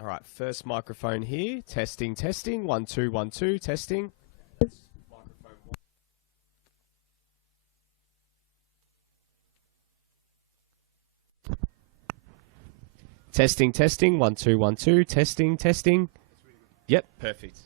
All right, first microphone here. Testing, testing. 1, 2, 1, 2. Testing. Testing, testing. 1, 2, 1, 2. Testing, testing. Yep, perfect.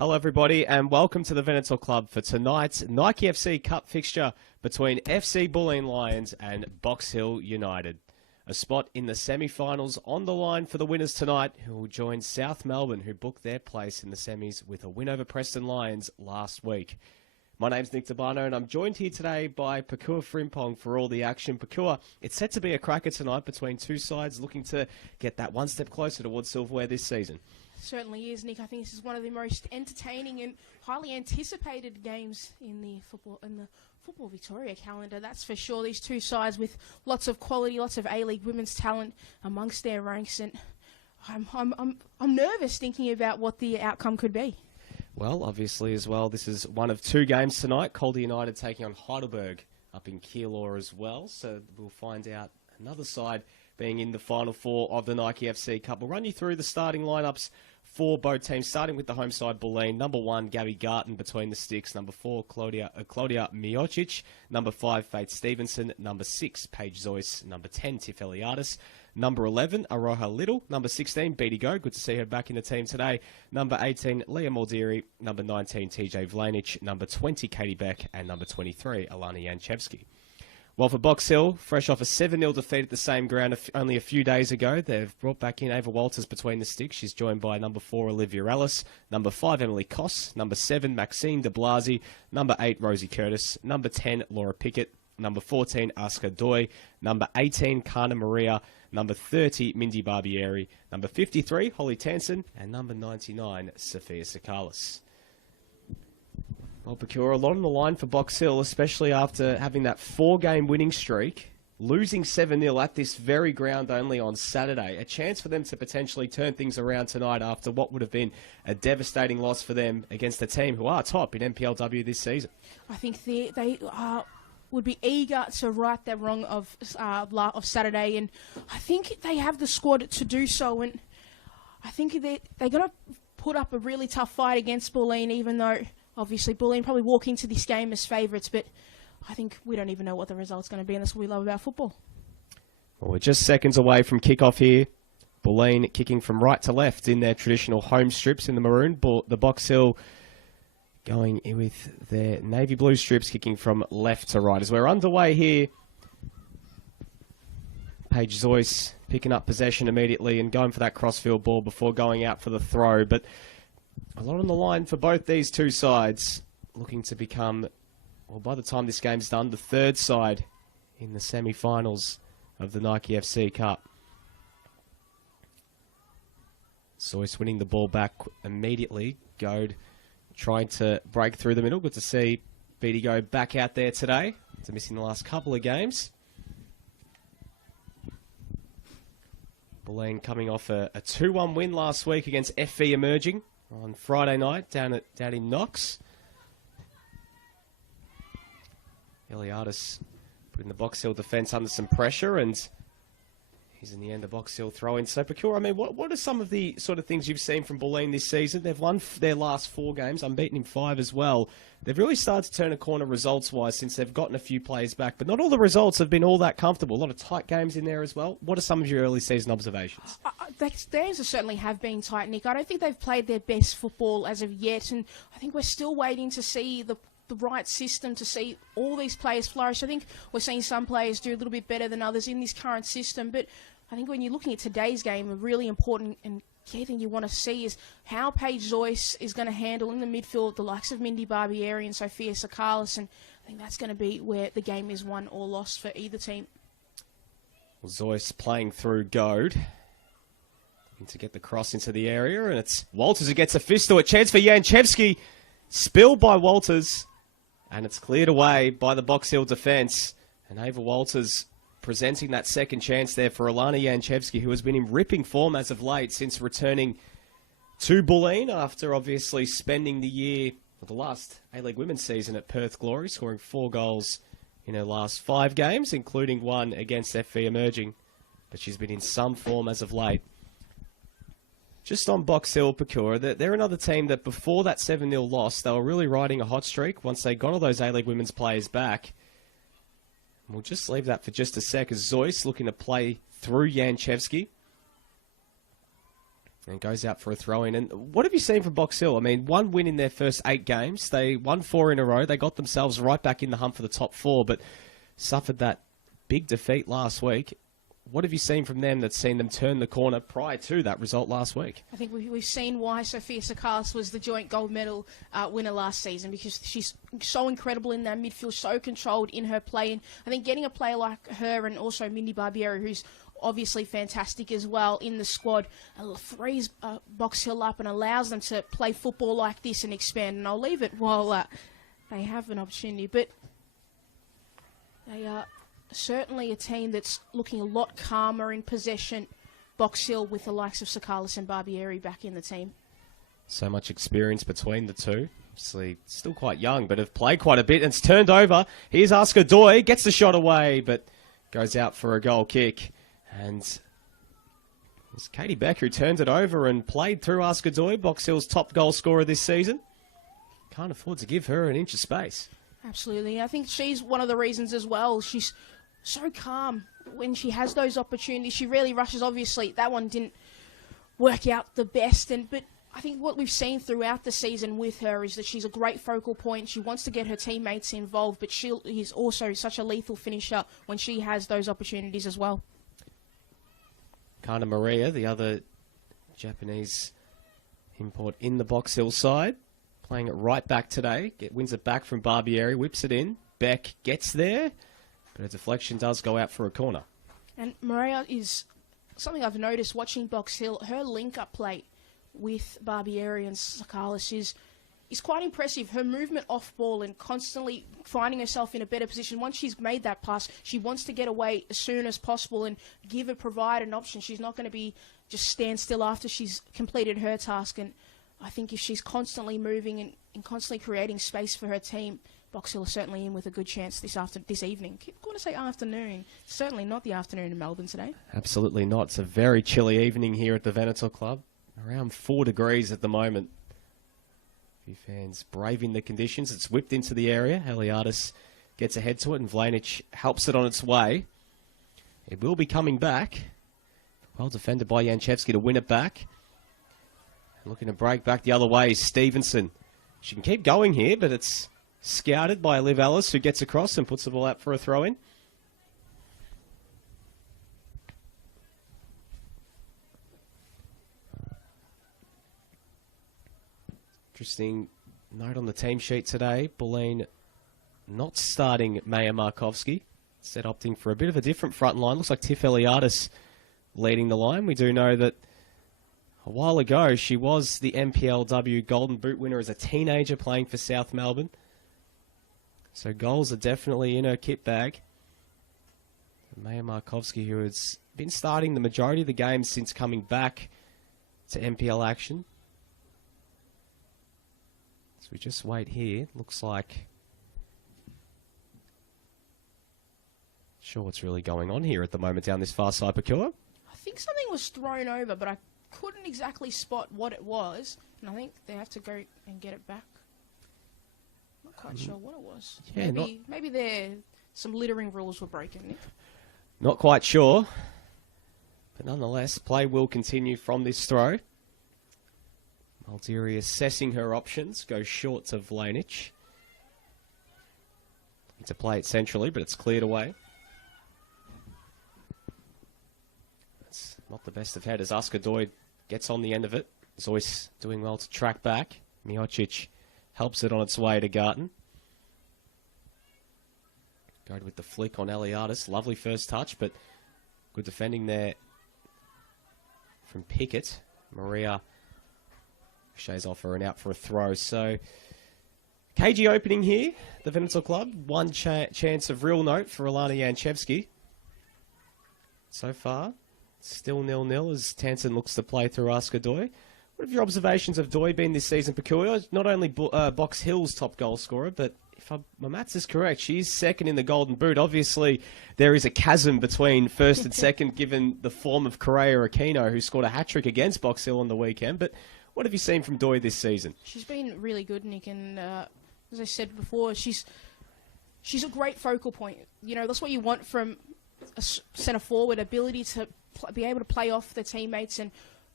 Hello everybody and welcome to the Veneto Club for tonight's Nike FC Cup fixture between FC Bulleen Lions and Box Hill United. A spot in the semi-finals on the line for the winners tonight, who will join South Melbourne, who booked their place in the semis with a win over Preston Lions last week. My name's Nick Tabano and I'm joined here today by Pakua Frimpong for all the action. Pakua, it's set to be a cracker tonight between two sides looking to get that one step closer towards silverware this season. Certainly is, Nick. I think this is one of the most entertaining and highly anticipated games in the football Victoria calendar. That's for sure. These two sides with lots of quality, lots of A-League women's talent amongst their ranks, and I'm nervous thinking about what the outcome could be. Well, obviously as well, this is one of two games tonight. Calder United taking on Heidelberg up in Keilor as well. So we'll find out another side being in the Final Four of the Nike FC Cup. We'll run you through the starting lineups for both teams, starting with the home side, Bulleen. Number 1, Gabby Garton between the sticks. Number 4, Claudia Miocic. Number 5, Faith Stevenson. Number 6, Paige Zoyce. Number 10, Tiff Eliadis. Number 11, Aroha Little. Number 16, Beatty Go. Good to see her back in the team today. Number 18, Leah Maldiri. Number 19, TJ Vlanic. Number 20, Katie Beck. And number 23, Alana Janchevsky. Well, for Box Hill, fresh off a 7-0 defeat at the same ground only a few days ago, they've brought back in Ava Walters between the sticks. She's joined by number 4, Olivia Ellis, number 5, Emily Koss, number 7, Maxine de Blasi, number 8, Rosie Curtis, number 10, Laura Pickett, number 14, Aska Doi, number 18, Kana Maria, number 30, Mindy Barbieri, number 53, Holly Tansen, and number 99, Sophia Sakalis. Well, Pakura, a lot on the line for Box Hill, especially after having that 4-game winning streak, losing 7-0 at this very ground only on Saturday. A chance for them to potentially turn things around tonight after what would have been a devastating loss for them against a team who are top in NPLW this season. I think they would be eager to right their wrong of Saturday, and I think they have the squad to do so, and I think they're going to put up a really tough fight against Bulleen, even though obviously Bulleen probably walk into this game as favourites, but I think we don't even know what the result's going to be, and that's what we love about football. Well, we're just seconds away from kick-off here. Bulleen kicking from right to left in their traditional home strips in the maroon. The Box Hill going with their navy blue strips, kicking from left to right. As we're underway here, Paige Zoyce picking up possession immediately and going for that crossfield ball before going out for the throw. But a lot on the line for both these two sides, looking to become, well, by the time this game's done, the third side in the semi-finals of the Nike FC Cup. Zoyce winning the ball back immediately. Goad trying to break through the middle. Good to see Beatty go back out there today. After missing the last couple of games. Bulleen coming off a 2-1 win last week against FV Emerging on Friday night down in Knox. Eliadis putting the Box Hill defence under some pressure, and he's in the end a Box Hill throw-in. So, Pakura, I mean, what are some of the sort of things you've seen from Bulleen this season? They've won their last 4 games, unbeaten in 5 as well. They've really started to turn a corner results-wise since they've gotten a few players back, but not all the results have been all that comfortable. A lot of tight games in there as well. What are some of your early season observations? Theirs certainly have been tight, Nick. I don't think they've played their best football as of yet, and I think we're still waiting to see the right system to see all these players flourish. I think we're seeing some players do a little bit better than others in this current system, but I think when you're looking at today's game, a really important and key thing you want to see is how Paige Zoyce is going to handle in the midfield the likes of Mindy Barbieri and Sophia Sakalis, and I think that's going to be where the game is won or lost for either team. Well, Zoyce playing through Goad, looking to get the cross into the area, and it's Walters who gets a fist to it. Chance for Janchevsky, spilled by Walters, and it's cleared away by the Box Hill defence, and Ava Walters presenting that second chance there for Alana Janchevsky, who has been in ripping form as of late since returning to Bulleen after obviously spending the year, or the last A-League women's season at Perth Glory, scoring 4 goals in her last 5 games, including 1 against FV Emerging. But she's been in some form as of late. Just on Box Hill, Pakura, they're another team that before that 7-0 loss, they were really riding a hot streak once they got all those A-League women's players back. We'll just leave that for just a sec as Zoyce looking to play through Janchevsky. And goes out for a throw-in. And what have you seen from Box Hill? I mean, one win in their first 8 games. They won 4 in a row. They got themselves right back in the hunt for the top 4, but suffered that big defeat last week. What have you seen from them that's seen them turn the corner prior to that result last week? I think we've seen why Sophia Sakalis was the joint gold medal winner last season, because she's so incredible in that midfield, so controlled in her play. And I think getting a player like her, and also Mindy Barbieri, who's obviously fantastic as well in the squad, frees Box Hill up and allows them to play football like this and expand. And I'll leave it while they have an opportunity. But they are certainly a team that's looking a lot calmer in possession, Box Hill, with the likes of Sakalis and Barbieri back in the team. So much experience between the two. Obviously, still quite young, but have played quite a bit. And it's turned over. Here's Oscar Doy, gets the shot away, but goes out for a goal kick. And it's Katie Beck who turned it over and played through Oscar Doy, Box Hill's top goal scorer this season. Can't afford to give her an inch of space. Absolutely. I think she's one of the reasons as well. She's so calm when she has those opportunities. She really rushes. Obviously, that one didn't work out the best. But I think what we've seen throughout the season with her is that she's a great focal point. She wants to get her teammates involved, but she is also such a lethal finisher when she has those opportunities as well. Kana Maria, the other Japanese import in the Box Hill side, playing it right back today. Wins it back from Barbieri, whips it in. Beck gets there, but a deflection does go out for a corner. And Maria is something I've noticed watching Box Hill. Her link-up play with Barbieri and Sakalis is quite impressive. Her movement off ball and constantly finding herself in a better position. Once she's made that pass, she wants to get away as soon as possible and provide an option. She's not going to be just stand still after she's completed her task. And I think if she's constantly moving and constantly creating space for her team, Box Hill is certainly in with a good chance this evening. I want to say afternoon. Certainly not the afternoon in Melbourne today. Absolutely not. It's a very chilly evening here at the Veneto Club. Around 4 degrees at the moment. A few fans braving the conditions. It's whipped into the area. Heliardis gets ahead to it, and Vlanic helps it on its way. It will be coming back. Well defended by Janchevsky to win it back. Looking to break back the other way is Stevenson. She can keep going here, but it's scouted by Liv Ellis, who gets across and puts the ball out for a throw-in. Interesting note on the team sheet today. Bulleen not starting Maya Markovsky. Instead opting for a bit of a different front line. Looks like Tiff Eliadis leading the line. We do know that a while ago she was the MPLW Golden Boot winner as a teenager playing for South Melbourne. So goals are definitely in her kit bag. Maya Markovsky, who has been starting the majority of the games since coming back to MPL action. So we just wait here. Looks like... Sure what's really going on here at the moment down this far side, Pakua. I think something was thrown over, but I couldn't exactly spot what it was. And I think they have to go and get it back. Not quite sure what it was. Yeah, maybe some littering rules were broken, Nick. Not quite sure. But nonetheless, play will continue from this throw. Maldieri assessing her options. Goes short to Vlanic. Need to play it centrally, but it's cleared away. That's not the best of headers. Oscar Doyd gets on the end of it. Zoyce doing well to track back. Miocic helps it on its way to Garton. Going with the flick on Eliadis. Lovely first touch, but good defending there from Pickett. Maria shays off her and out for a throw. So, KG opening here, the Veneto Club. One chance of real note for Alana Janchevsky. So far, still 0-0 as Tansen looks to play through Oscar Doy. What have your observations of Doy been this season, Peculiar? Not only Box Hill's top goal scorer, but if my maths is correct, she's second in the Golden Boot. Obviously, there is a chasm between first and second, given the form of Correa Aquino, who scored a hat-trick against Box Hill on the weekend. But what have you seen from Doy this season? She's been really good, Nick, and as I said before, she's a great focal point. You know, that's what you want from a centre forward, ability to be able to play off their teammates and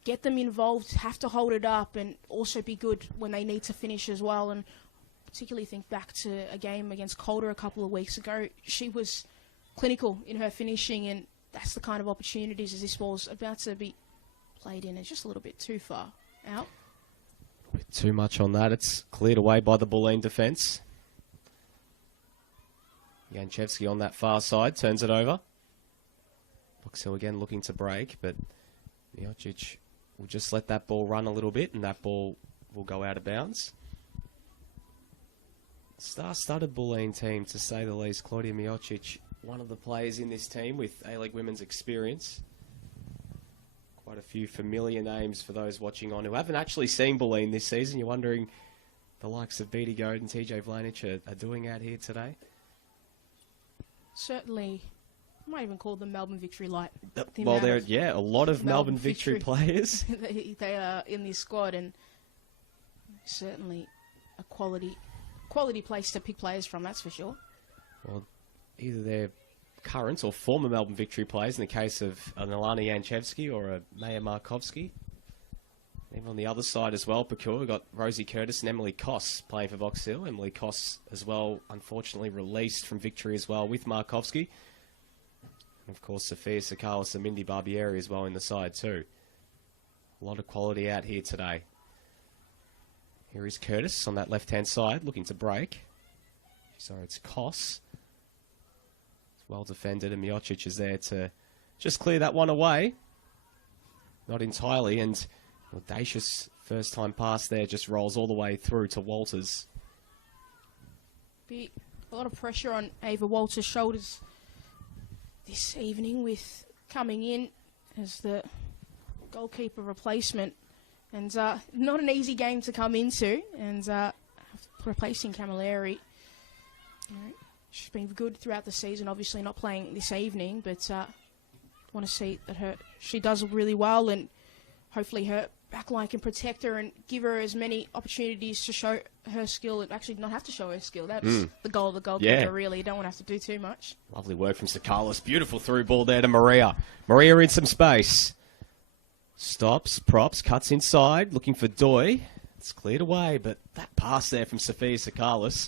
get them involved, have to hold it up, and also be good when they need to finish as well. And particularly think back to a game against Calder a couple of weeks ago. She was clinical in her finishing, and that's the kind of opportunities as this ball's about to be played in. It's just a little bit too far out. A bit too much on that. It's cleared away by the Bulleen defence. Janchevsky on that far side, turns it over. Box Hill again looking to break, but Miocic will just let that ball run a little bit, and that ball will go out of bounds. Star-studded Bulleen team, to say the least. Claudia Miocic, one of the players in this team with A-League women's experience. Quite a few familiar names for those watching on who haven't actually seen Bulleen this season. You're wondering the likes of Beatty Goad and TJ Vlanich are doing out here today. Certainly, I might even call them Melbourne Victory Light. Well, there, a lot of Melbourne Victory players. they are in this squad, and certainly a quality place to pick players from, that's for sure. Well, either they're current or former Melbourne Victory players in the case of an Alana Janchevsky or a Maya Markovsky. Even on the other side as well, Pecure, we've got Rosie Curtis and Emily Koss playing for Box Hill. Emily Koss as well, unfortunately released from Victory as well with Markovsky. And of course, Sophia Sakalis and Mindy Barbieri as well in the side too. A lot of quality out here today. Here is Curtis on that left-hand side, looking to break. Sorry, it's Koss. It's well defended, and Miocic is there to just clear that one away. Not entirely, and audacious first-time pass there just rolls all the way through to Walters. Be a lot of pressure on Ava Walters' shoulders this evening with coming in as the goalkeeper replacement. And not an easy game to come into, and replacing Camilleri. She's been good throughout the season, obviously not playing this evening, but want to see that she does really well, and hopefully her backline can protect her and give her as many opportunities to show her skill, and actually not have to show her skill. That's the goal of the goalkeeper, really. You don't want to have to do too much. Lovely work from Sakalis. Beautiful through ball there to Maria. Maria in some space. Stops, props, cuts inside, looking for Doi. It's cleared away, but that pass there from Sophia Sakalis.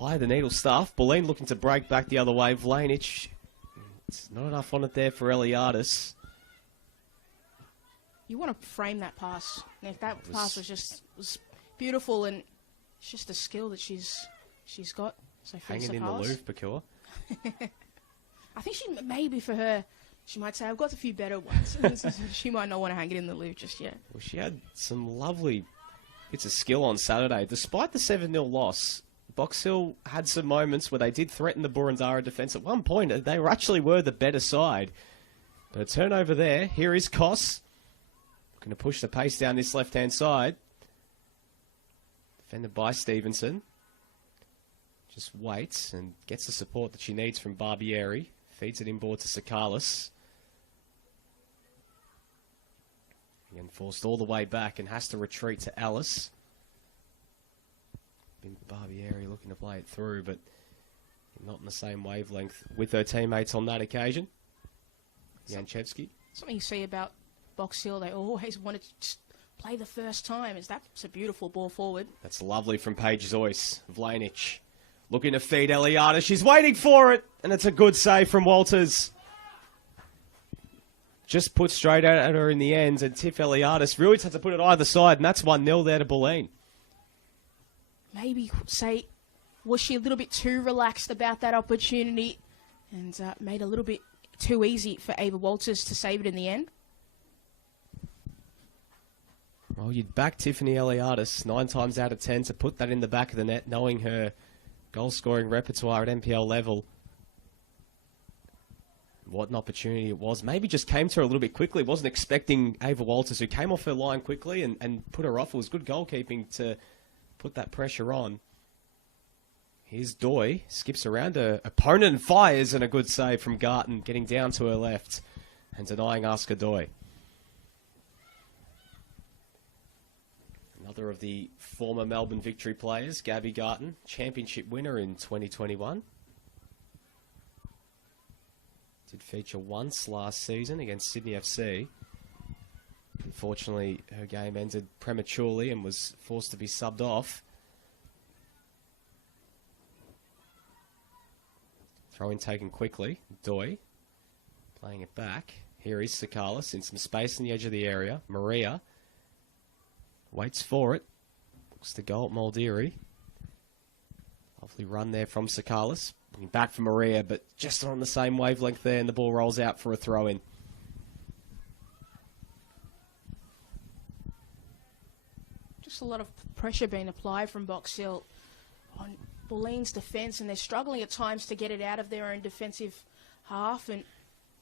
Eye of the needle stuff. Bulleen looking to break back the other way. Vlanich, it's not enough on it there for Eliadis. You want to frame that pass. And if that pass was beautiful, and it's just a skill that she's got. Sophia Hanging Sakalis. in the Louvre, Pecure. I think maybe for her, she might say, I've got a few better ones. She might not want to hang it in the Louvre just yet. Well, she had some lovely bits of skill on Saturday. Despite the 7-0 loss, Box Hill had some moments where they did threaten the Burundara defence. At one point, they actually were the better side. But a turnover there. Here is Koss. Looking to push the pace down this left-hand side. Defended by Stevenson. Just waits and gets the support that she needs from Barbieri. Feeds it inboard to Sakalis. Again, forced all the way back and has to retreat to Alice. Barbieri looking to play it through, but not in the same wavelength with her teammates on that occasion. Janchevsky. Something you see about Box Hill, they always want to just play the first time. That's a beautiful ball forward. That's lovely from Paige Zoyce. Vlanich looking to feed Eliada. She's waiting for it, and it's a good save from Walters. Just put straight at her in the end, and Tiff Eliadis really had to put it either side, and that's 1-0 there to Bulleen. Maybe say, was she a little bit too relaxed about that opportunity and made it a little bit too easy for Ava Walters to save it in the end? Well, you'd back Tiffany Eliadis 9 times out of 10 to put that in the back of the net, knowing her goal-scoring repertoire at NPL level. What an opportunity it was. Maybe just came to her a little bit quickly. Wasn't expecting Ava Walters, who came off her line quickly and put her off. It was good goalkeeping to put that pressure on. Here's Doi. Skips around her opponent and fires, and a good save from Garton, getting down to her left and denying Aska Doi. Another of the former Melbourne Victory players, Gabby Garton, championship winner in 2021. Did feature once last season against Sydney FC. Unfortunately, her game ended prematurely and was forced to be subbed off. Throw in taken quickly. Doi playing it back. Here is Sakalis in some space in the edge of the area. Maria waits for it. Looks to go at Moldiri. Lovely run there from Sakalis. Back for Maria, but just on the same wavelength there, and the ball rolls out for a throw-in. Just a lot of pressure being applied from Box Hill on Bulleen's defence, and they're struggling at times to get it out of their own defensive half. And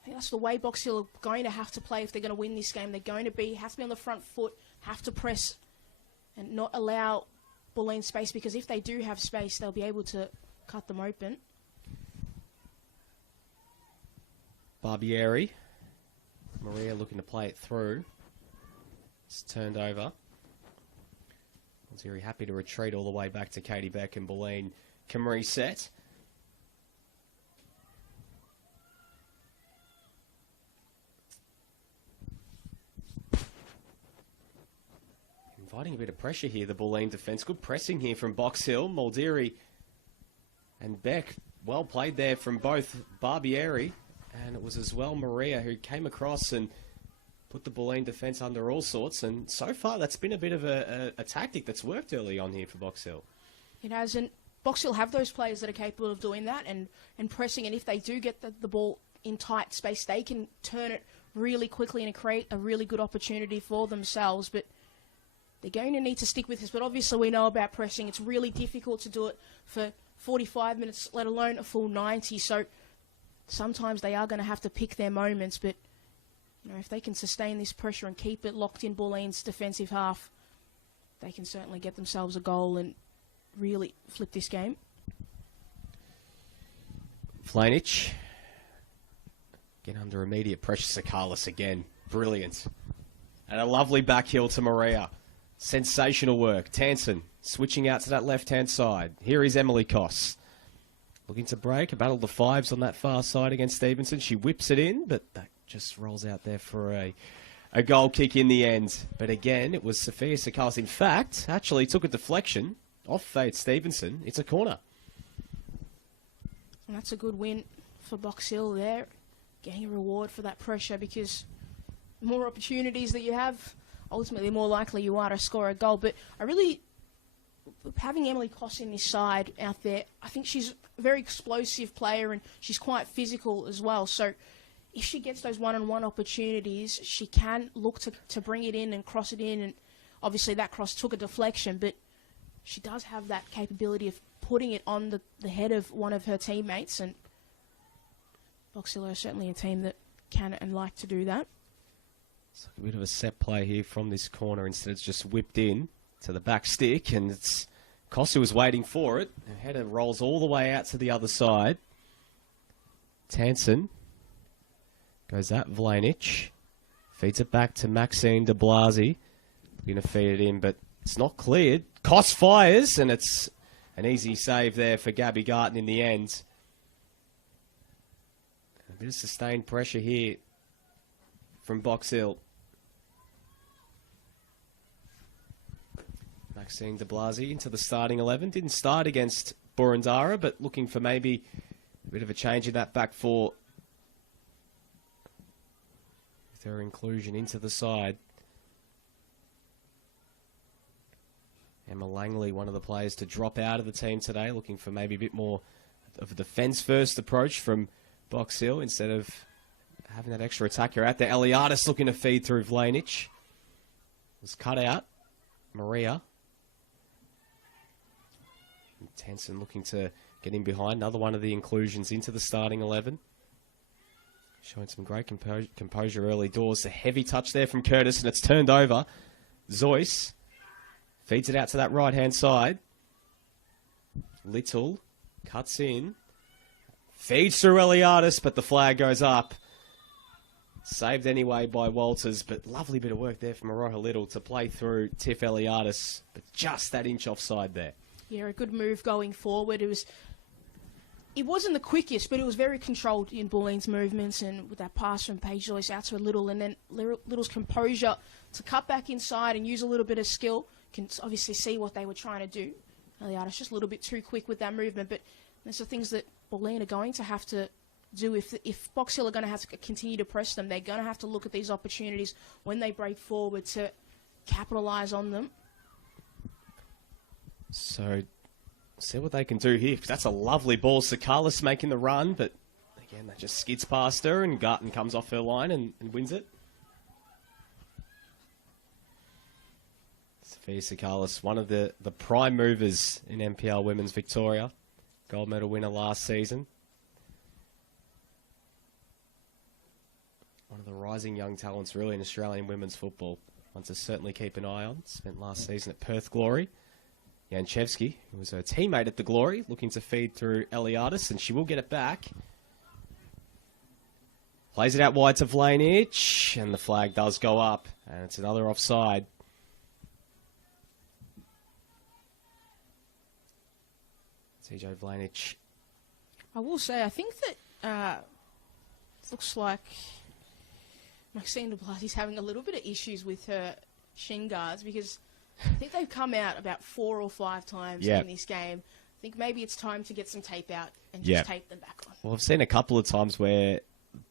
I think that's the way Box Hill are going to have to play if they're going to win this game. They're going to have to be on the front foot, have to press and not allow Bulleen space, because if they do have space, they'll be able to cut them open. Barbieri. Maria looking to play it through. It's turned over. Moldiri happy to retreat all the way back to Katie Beck, and Bulleen can reset. Inviting a bit of pressure here, the Bulleen defence. Good pressing here from Box Hill. Moldiri and Beck. Well played there from both Barbieri, and it was as well Maria who came across and put the Bulleen defence under all sorts. And so far, that's been a bit of a tactic that's worked early on here for Box Hill. It has, and Box Hill have those players that are capable of doing that and pressing. And if they do get the ball in tight space, they can turn it really quickly and create a really good opportunity for themselves. But they're going to need to stick with this. But obviously, we know about pressing. It's really difficult to do it for 45 minutes, let alone a full 90. So sometimes they are going to have to pick their moments. But you know, if they can sustain this pressure and keep it locked in Bulleen's defensive half, they can certainly get themselves a goal and really flip this game. Flanich. Get under immediate pressure. Sakalis again. Brilliant. And a lovely back heel to Maria. Sensational work. Tansen switching out to that left-hand side. Here is Emily Koss. Looking to break. A battle of the fives on that far side against Stevenson. She whips it in, but that just rolls out there for a goal kick in the end. But again, it was Sophia Sakalis. In fact, actually took a deflection off Faith Stevenson. It's a corner. And that's a good win for Box Hill there. Getting a reward for that pressure, because the more opportunities that you have, ultimately the more likely you are to score a goal. But having Emily Koss in this side out there, I think she's a very explosive player and she's quite physical as well. So if she gets those one-on-one opportunities, she can look to bring it in and cross it in. And obviously that cross took a deflection, but she does have that capability of putting it on the head of one of her teammates. And Box Hill are certainly a team that can and like to do that. It's like a bit of a set play here from this corner. Instead, it's just whipped in to the back stick, and it's Koss who was waiting for it. Her header rolls all the way out to the other side. Tansen goes at Vlanich. Feeds it back to Maxine de Blasi. Going to feed it in, but it's not cleared. Koss fires, and it's an easy save there for Gabby Garton in the end. A bit of sustained pressure here from Box Hill. Maxine de Blasi into the starting 11. Didn't start against Burundara, but looking for maybe a bit of a change in that back four with her inclusion into the side. Emma Langley, one of the players to drop out of the team today, looking for maybe a bit more of a defence-first approach from Box Hill instead of having that extra attacker out there. Eliadis looking to feed through Vlanich. Was cut out. Maria. And Tansen looking to get in behind. Another one of the inclusions into the starting 11. Showing some great composure early doors. A heavy touch there from Curtis, and it's turned over. Zoyce feeds it out to that right-hand side. Little cuts in. Feeds through Eliadis, but the flag goes up. Saved anyway by Walters, but lovely bit of work there from Aroha Little to play through Tiff Eliadis, but just that inch offside there. Yeah, a good move going forward. It was It wasn't the quickest, but it was very controlled in Bulleen's movements, and with that pass from Paige Joyce out to Little, and then Little's composure to cut back inside and use a little bit of skill. Can obviously see what they were trying to do. Eliada's just a little bit too quick with that movement, but there's the things that Bulleen are going to have to do if Box Hill are going to have to continue to press them. They're going to have to look at these opportunities when they break forward to capitalise on them. So, see what they can do here. That's a lovely ball. Sakalis making the run, but again, that just skids past her, and Garton comes off her line and wins it. Sophia Sakalis, one of the prime movers in NPL Women's Victoria. Gold medal winner last season. One of the rising young talents really in Australian women's football. One to certainly keep an eye on. Spent last season at Perth Glory. Janchevsky, who was her teammate at the Glory, looking to feed through Eliadis, and she will get it back. Plays it out wide to Vlanic, and the flag does go up, and it's another offside. TJ Vlanic. I will say, I think that it looks like Maxine de Blasi's having a little bit of issues with her shin guards, because I think they've come out about 4 or 5 times in this game. I think maybe it's time to get some tape out and just tape them back on. Well, I've seen a couple of times where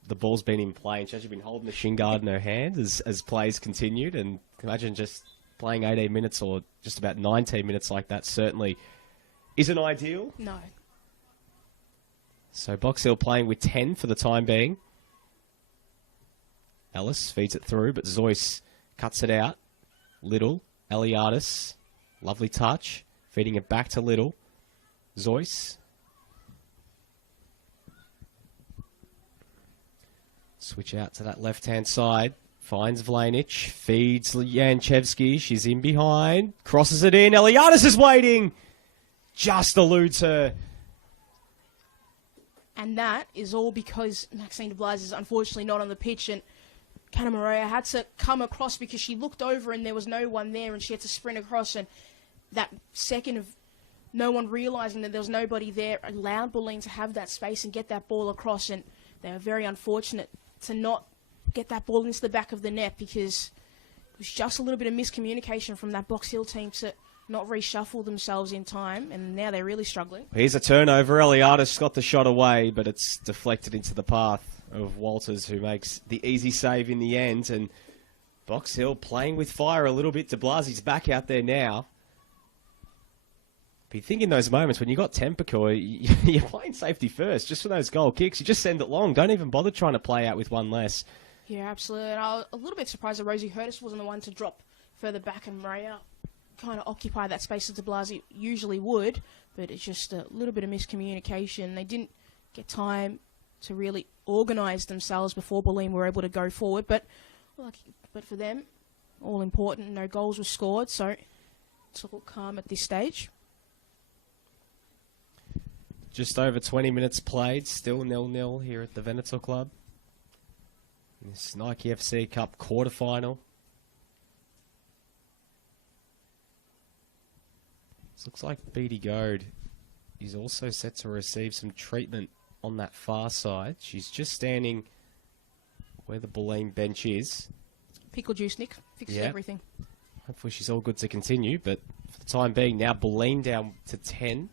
the ball's been in play and she's actually been holding the shin guard in her hand as plays continued. And imagine just playing 18 minutes or just about 19 minutes like that certainly isn't ideal. No. So Box Hill playing with 10 for the time being. Ellis feeds it through, but Zoyce cuts it out. Little, Eliadis, lovely touch, feeding it back to Little. Zoyce. Switch out to that left-hand side. Finds Vlanic, feeds Janchevsky. She's in behind, crosses it in. Eliadis is waiting. Just eludes her. And that is all because Maxine de Blasi is unfortunately not on the pitch, and Canna Morea had to come across because she looked over and there was no one there, and she had to sprint across, and that second of no one realising that there was nobody there allowed Bulleen to have that space and get that ball across, and they were very unfortunate to not get that ball into the back of the net, because it was just a little bit of miscommunication from that Box Hill team to not reshuffle themselves in time, and now they're really struggling. Here's a turnover. Eliadis got the shot away, but it's deflected into the path of Walters, who makes the easy save in the end. And Box Hill playing with fire a little bit. De Blasi's back out there now. But you think in those moments when you got Templecoy, you're playing safety first. Just for those goal kicks, you just send it long. Don't even bother trying to play out with one less. Yeah, absolutely. And I was a little bit surprised that Rosie Curtis wasn't the one to drop further back, and Maria kind of occupy that space that de Blasi usually would, but it's just a little bit of miscommunication. They didn't get time to really organise themselves before Bulleen were able to go forward, but for them, all important, no goals were scored, so it's all calm at this stage. Just over 20 minutes played, still 0-0 here at the Veneto Club. This Nike FC Cup quarterfinal. Looks like Beattie Goad is also set to receive some treatment on that far side. She's just standing where the Bulleen bench is. Pickle juice, Nick. Fixes everything. Hopefully she's all good to continue, but for the time being, now Bulleen down to 10.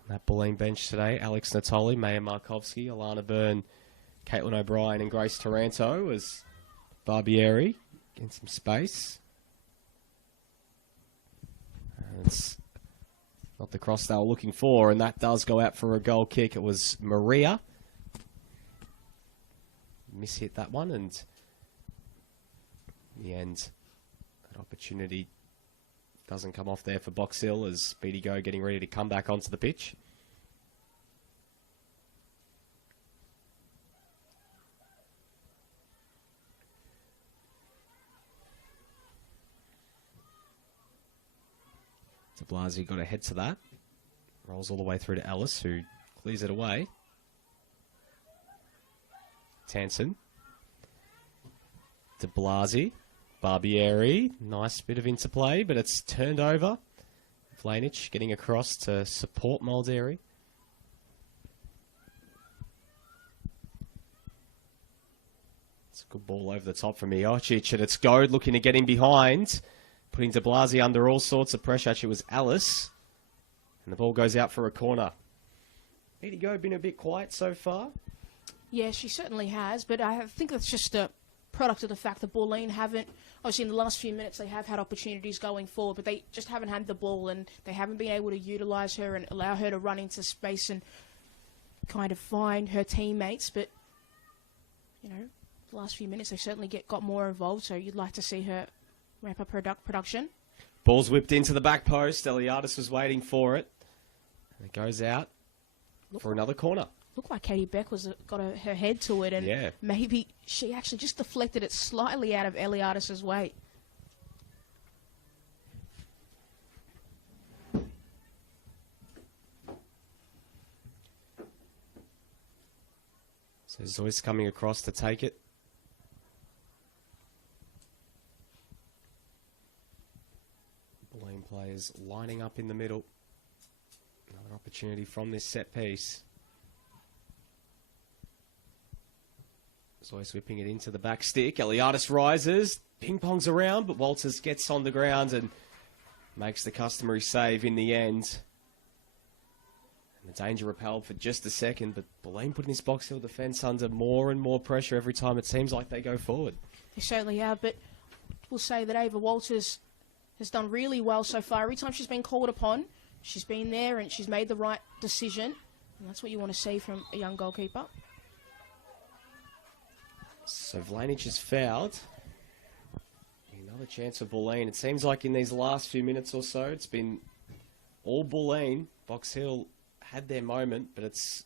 On that Bulleen bench today, Alex Natoli, Maya Markovsky, Alana Byrne, Caitlin O'Brien and Grace Taranto as Barbieri getting some space. It's not the cross they were looking for, and that does go out for a goal kick. It was Maria. Mishit that one, and in the end, that opportunity doesn't come off there for Box Hill as Beattie Go getting ready to come back onto the pitch. De Blasi got ahead to that. Rolls all the way through to Ellis, who clears it away. Tansen. De Blasi. Barbieri. Nice bit of interplay, but it's turned over. Vlanich getting across to support Mulderry. It's a good ball over the top from Iocic, and it's Goad looking to get in behind, putting de Blasi under all sorts of pressure. Actually, it was Alice, and the ball goes out for a corner. Edie Goad been a bit quiet so far. Yeah, she certainly has, but I think that's just a product of the fact that Bulleen haven't, obviously in the last few minutes they have had opportunities going forward, but they just haven't had the ball and they haven't been able to utilise her and allow her to run into space and kind of find her teammates. But, you know, the last few minutes they certainly got more involved, so you'd like to see her ramp up her production. Ball's whipped into the back post. Eliadis was waiting for it. And it goes out for another corner. Looked like Katie Beck got her head to it, and maybe she actually just deflected it slightly out of Eliadis' way. So Zoyce coming across to take it. Bulleen players lining up in the middle. Another opportunity from this set piece. Zoyce whipping it into the back stick. Eliadis rises, ping-pongs around, but Walters gets on the ground and makes the customary save in the end. And the danger repelled for just a second, but Bulleen putting this Box Hill defence under more and more pressure every time it seems like they go forward. They certainly are, but we'll say that Ava Walters has done really well so far. Every time she's been called upon, she's been there and she's made the right decision. And that's what you want to see from a young goalkeeper. So Vlanich is fouled. Another chance for Bulleen. It seems like in these last few minutes or so, it's been all Bulleen. Box Hill had their moment, but it's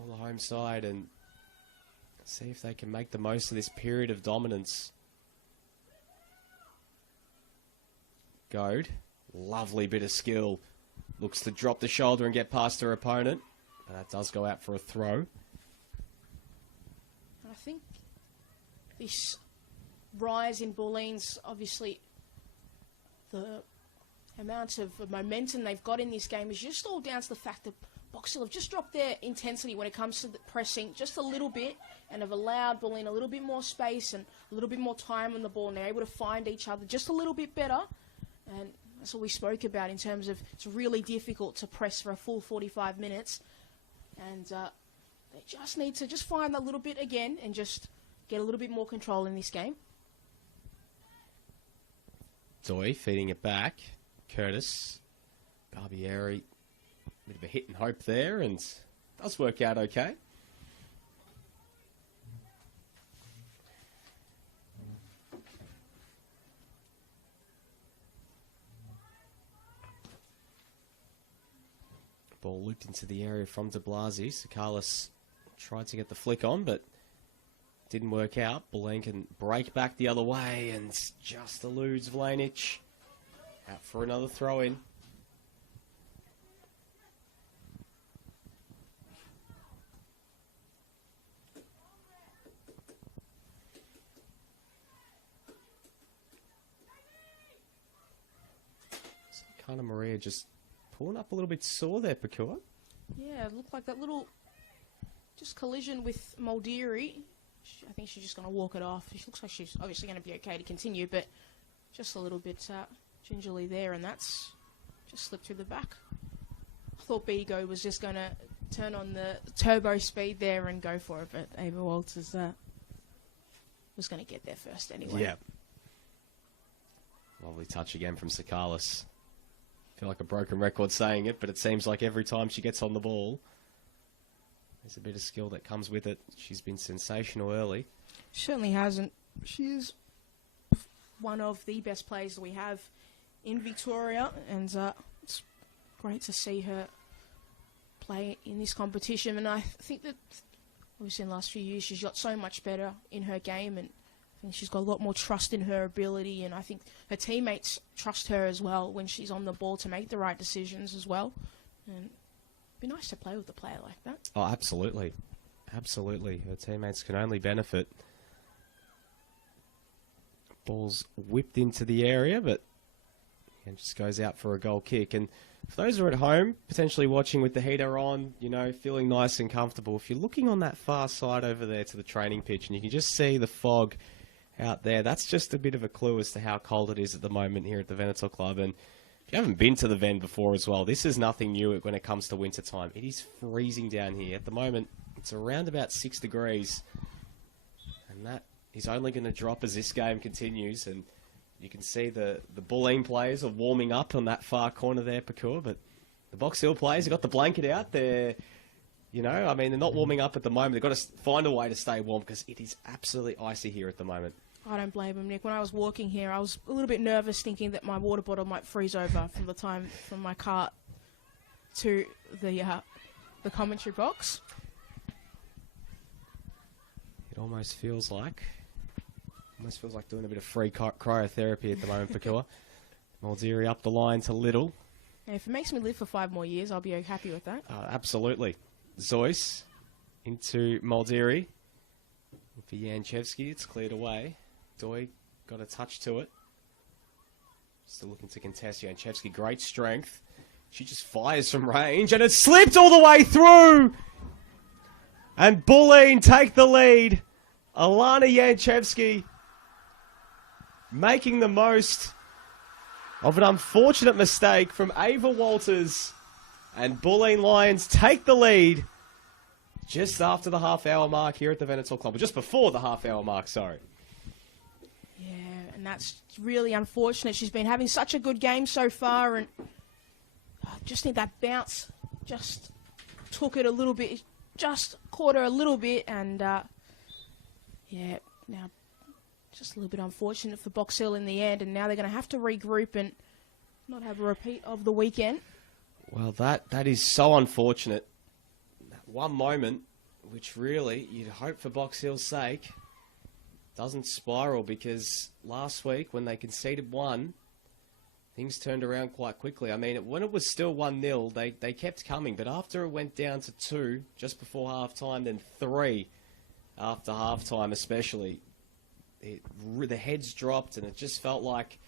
all the home side, and see if they can make the most of this period of dominance. Goad, lovely bit of skill. Looks to drop the shoulder and get past her opponent, but that does go out for a throw. I think this rise in Bulleen's, obviously, the amount of momentum they've got in this game is just all down to the fact that Box Hill have just dropped their intensity when it comes to the pressing just a little bit and have allowed Bulleen a little bit more space and a little bit more time on the ball, and they're able to find each other just a little bit better. And that's what we spoke about in terms of it's really difficult to press for a full 45 minutes. And they just need to just find that little bit again and just get a little bit more control in this game. Zoe feeding it back. Curtis. Barbieri. Bit of a hit and hope there, and does work out okay. Ball looped into the area from de Blasi. Sakalis tried to get the flick on, but didn't work out. Bulleen can break back the other way and just eludes Vlanich. Out for another throw-in. Kana Maria just pulling up a little bit sore there, Pakua. Yeah, it looked like that little just collision with Mulderry. I think she's just going to walk it off. She looks like she's obviously going to be okay to continue, but just a little bit gingerly there, and that's just slipped through the back. I thought Bigo was just going to turn on the turbo speed there and go for it, but Ava Walters was going to get there first anyway. Yeah. Lovely touch again from Sakalis. I feel like a broken record saying it, but it seems like every time she gets on the ball, there's a bit of skill that comes with it. She's been sensational early. She certainly hasn't. She is one of the best players that we have in Victoria, and it's great to see her play in this competition. And I think that, obviously, in the last few years, she's got so much better in her game, and I think she's got a lot more trust in her ability, and I think her teammates trust her as well when she's on the ball to make the right decisions as well. And it'd be nice to play with a player like that. Oh, absolutely. Absolutely. Her teammates can only benefit. Ball's whipped into the area, but And just goes out for a goal kick. And for those who are at home, potentially watching with the heater on, feeling nice and comfortable, if you're looking on that far side over there to the training pitch and you can just see the fog out there, that's just a bit of a clue as to how cold it is at the moment here at the Veneto Club. And if you haven't been to the Ven before as well, this is nothing new when it comes to winter time. It is freezing down here. At the moment, it's around about 6 degrees. And that is only going to drop as this game continues. And you can see the Bulleen players are warming up on that far corner there, Pakur. But the Box Hill players have got the blanket out. They're not warming up at the moment. They've got to find a way to stay warm because it is absolutely icy here at the moment. I don't blame him, Nick. When I was walking here, I was a little bit nervous thinking that my water bottle might freeze over from the time from my cart to the commentary box. It almost feels like doing a bit of free cryotherapy at the moment, Pakur. Maldiri up the line to Little. And if it makes me live for 5 more years, I'll be happy with that. Absolutely. Zoyce into Maldiri. For Yanchevsky, it's cleared away. Doi got a touch to it. Still looking to contest Yanchevsky. Great strength. She just fires from range, and it slipped all the way through. And Bulleen take the lead. Alana Yanchevsky making the most of an unfortunate mistake from Ava Walters. And Bulleen Lions take the lead just after the half-hour mark here at the Veneto Club. Or just before the half-hour mark, sorry. Yeah, and that's really unfortunate. She's been having such a good game so far, and I just think that bounce just took it a little bit, just caught her a little bit, and now just a little bit unfortunate for Box Hill in the end, and now they're going to have to regroup and not have a repeat of the weekend. Well, that is so unfortunate. That one moment, which really you'd hope for Box Hill's sake, doesn't spiral, because last week when they conceded 1, things turned around quite quickly. I mean, when it was still 1-0, they kept coming, but after it went down to 2 just before half-time, then 3 after half-time especially, the heads dropped, and it just felt like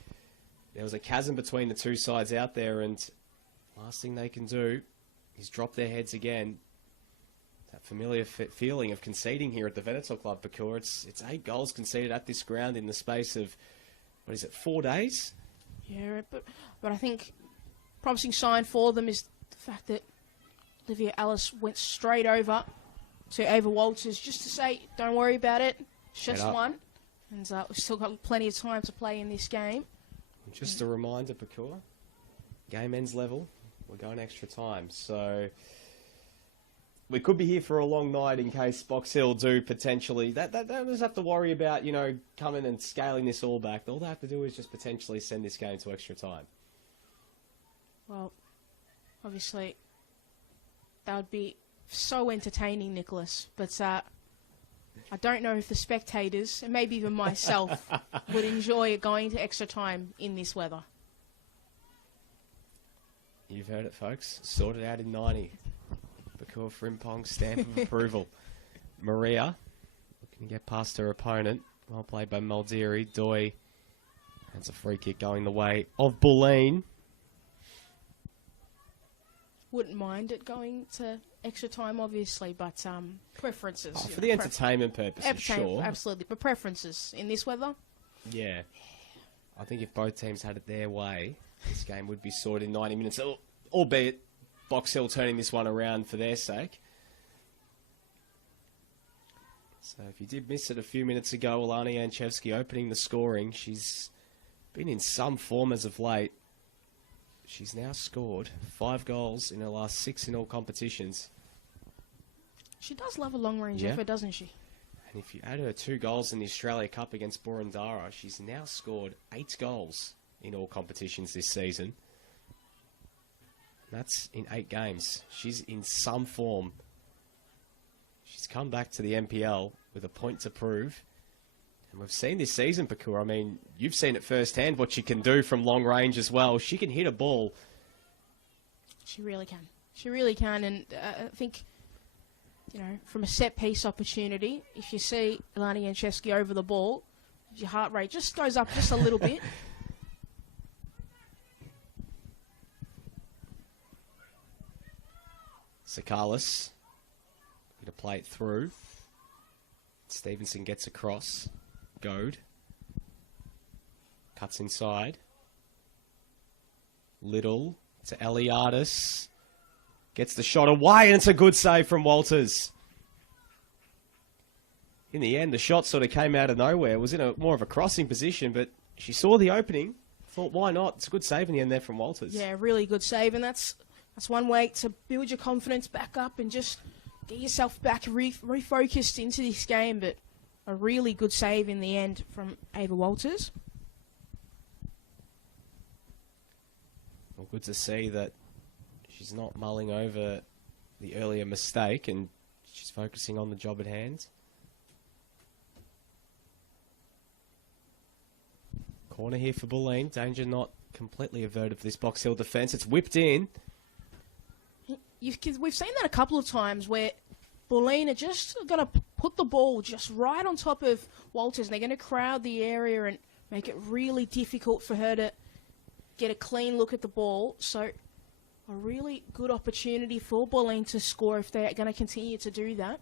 there was a chasm between the two sides out there, and last thing they can do is drop their heads again. That familiar feeling of conceding here at the Veneto Club, Pakur. It's 8 goals conceded at this ground in the space of, 4 days? Yeah, but I think promising sign for them is the fact that Olivia Ellis went straight over to Ava Walters just to say, don't worry about it, it's just one. And we've still got plenty of time to play in this game. Just a reminder, Pakur, game ends level, we're going extra time. So we could be here for a long night in case Box Hill do potentially. They don't have to worry about, coming and scaling this all back. All they have to do is just potentially send this game to extra time. Well, obviously, that would be so entertaining, Nicholas. But I don't know if the spectators, and maybe even myself, would enjoy going to extra time in this weather. You've heard it, folks. Sorted out in 90. Pakur Frimpong, stamp of approval. Maria looking to get past her opponent. Well played by Maldiri. Doi has a free kick going the way of Bulleen. Wouldn't mind it going to extra time, obviously, but preferences. For the entertainment purposes, sure. Absolutely, but preferences in this weather? Yeah. I think if both teams had it their way, this game would be sorted in 90 minutes, albeit Box Hill turning this one around for their sake. So if you did miss it a few minutes ago, Alana Yanchevsky opening the scoring. She's been in some form as of late. She's now scored 5 goals in her last 6 in all competitions. She does love a long-range effort, doesn't she? And if you add her 2 goals in the Australia Cup against Boroondara, she's now scored 8 goals in all competitions this season. That's in 8 games. She's in some form. She's come back to the NPL with a point to prove. And we've seen this season, Pakur. I mean, you've seen it firsthand what she can do from long range as well. She can hit a ball. She really can. She really can. And I think, from a set-piece opportunity, if you see Alana Yanchevsky over the ball, your heart rate just goes up just a little bit. Sakalis going to play it through. Stevenson gets across. Goad. Cuts inside. Little to Eliadis. Gets the shot away, and it's a good save from Walters. In the end, the shot sort of came out of nowhere. It was in more of a crossing position, but she saw the opening. Thought, why not? It's a good save in the end there from Walters. Yeah, really good save, and that's one way to build your confidence back up and just get yourself back refocused into this game. But a really good save in the end from Ava Walters. Well, good to see that she's not mulling over the earlier mistake and she's focusing on the job at hand. Corner here for Bulleen. Danger not completely averted for this Box Hill defence. It's whipped in. We've seen that a couple of times where Bulleen are just going to put the ball just right on top of Walters, and they're going to crowd the area and make it really difficult for her to get a clean look at the ball. So a really good opportunity for Bulleen to score if they're going to continue to do that,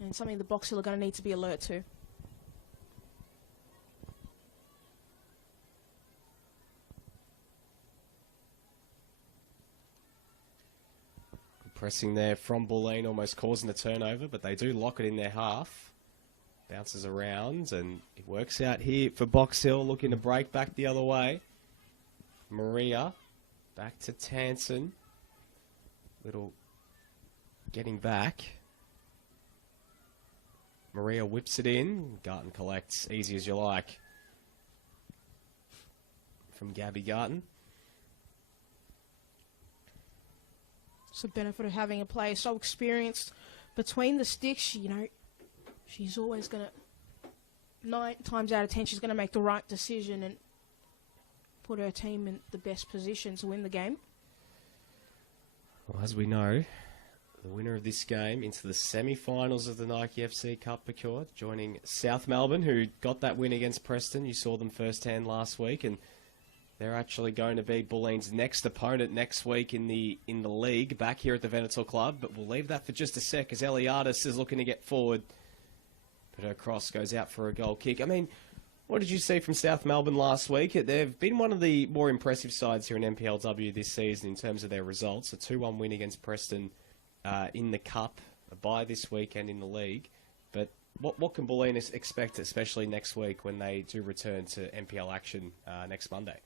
and something the Box Hill are going to need to be alert to. Pressing there from Bulleen, almost causing the turnover, but they do lock it in their half. Bounces around, and it works out here for Box Hill, looking to break back the other way. Maria, back to Tansen. Little getting back. Maria whips it in. Garton collects, easy as you like. From Gabby Garton. It's the benefit of having a player so experienced between the sticks. You know, she's always going to, 9 times out of 10, she's going to make the right decision and put her team in the best position to win the game. Well, as we know, the winner of this game into the semi-finals of the Nike FC Cup procured, joining South Melbourne, who got that win against Preston. You saw them firsthand last week, and they're actually going to be Bulleen's next opponent next week in the league, back here at the Veneto Club. But we'll leave that for just a sec, as Eliadis is looking to get forward. But her cross goes out for a goal kick. I mean, what did you see from South Melbourne last week? They've been one of the more impressive sides here in NPLW this season in terms of their results. A 2-1 win against Preston in the Cup, a bye this weekend in the league. But what can Bulleen expect, especially next week when they do return to NPL action next Monday?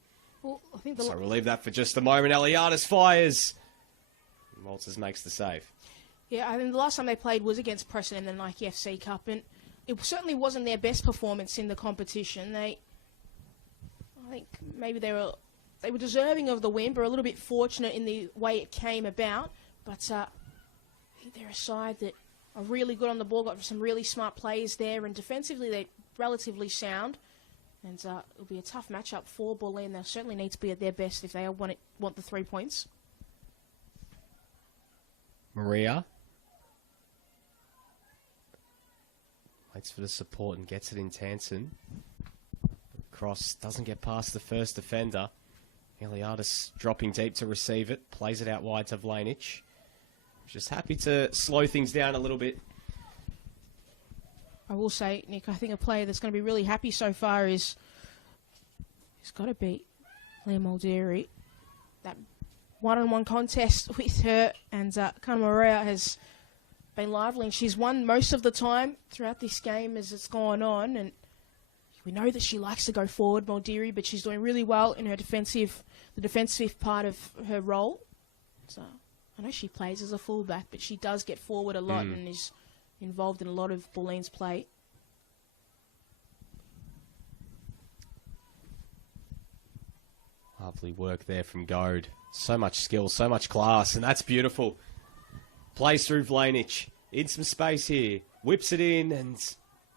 Well, I think So we'll leave that for just a moment. Eliadis fires. Walters makes the save. Yeah, I think the last time they played was against Preston in the Nike FC Cup, and it certainly wasn't their best performance in the competition. I think maybe they were deserving of the win, but a little bit fortunate in the way it came about. But I think they're a side that are really good on the ball, got some really smart players there, and defensively they're relatively sound. And it'll be a tough matchup for Bulleen. They'll certainly need to be at their best if they want the 3 points. Maria waits for the support and gets it in Tansen. Cross doesn't get past the first defender. Eliadis dropping deep to receive it. Plays it out wide to Vlanich. Just happy to slow things down a little bit. I will say, Nick, I think a player that's going to be really happy so far he's got to beat Liam Alderi. That one-on-one contest with her and Maria has been lively, and she's won most of the time throughout this game as it's gone on, and we know that she likes to go forward, Maldiri, but she's doing really well in the defensive part of her role. So I know she plays as a fullback, but she does get forward a lot and is involved in a lot of Bulleen's play. Lovely work there from Goad. So much skill, so much class, and that's beautiful. Plays through Vlanich. In some space here. Whips it in, and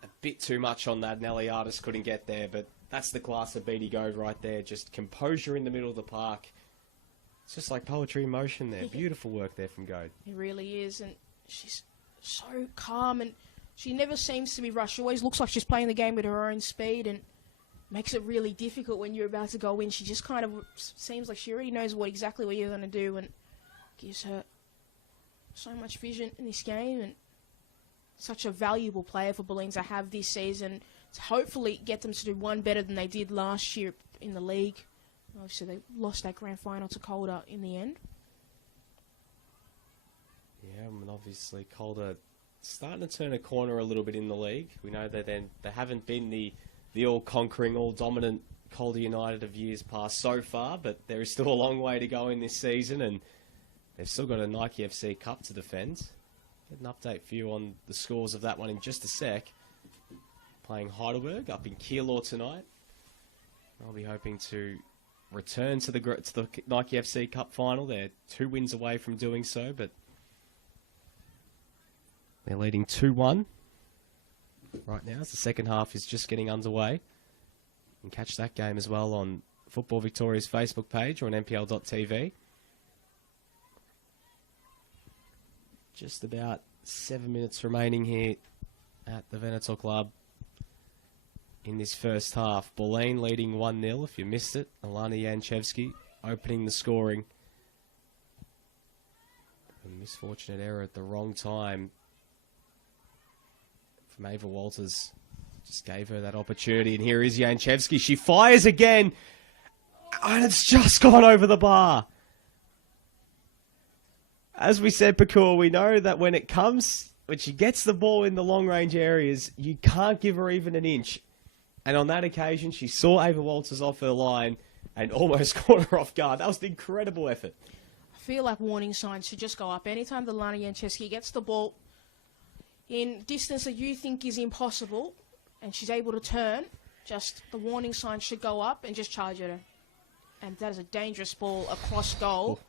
a bit too much on that. Eliadis couldn't get there, but that's the class of Beatty Goad right there. Just composure in the middle of the park. It's just like poetry in motion there. Beautiful work there from Goad. It really is, and she's so calm, and she never seems to be rushed. She always looks like she's playing the game at her own speed, and makes it really difficult when you're about to go in. She just kind of seems like she already knows exactly what you're going to do, and gives her so much vision in this game and such a valuable player for Bulleen to have this season to hopefully get them to do one better than they did last year in the league. Obviously, they lost that grand final to Calder in the end. Yeah, and obviously Calder starting to turn a corner a little bit in the league. We know that they haven't been the all-conquering, all-dominant Calder United of years past so far, but there is still a long way to go in this season, and they've still got a Nike FC Cup to defend. Get an update for you on the scores of that one in just a sec. Playing Heidelberg up in Keilor tonight. I'll be hoping to return to the Nike FC Cup final. They're 2 wins away from doing so, but they're leading 2-1 right now as the second half is just getting underway. You can catch that game as well on Football Victoria's Facebook page or on NPL.tv. Just about 7 minutes remaining here at the Veneto Club in this first half. Bulleen leading 1-0 if you missed it. Alana Yanchevsky opening the scoring. A misfortunate error at the wrong time from Ava Walters. Just gave her that opportunity, and here is Yanchevsky. She fires again, and it's just gone over the bar. As we said, Pakur, we know that when she gets the ball in the long-range areas, you can't give her even an inch. And on that occasion, she saw Ava Walters off her line and almost caught her off guard. That was an incredible effort. I feel like warning signs should just go up. Anytime the Lana Yanchevsky gets the ball in distance that you think is impossible, and she's able to turn, just the warning sign should go up and just charge at her. And that is a dangerous ball across goal.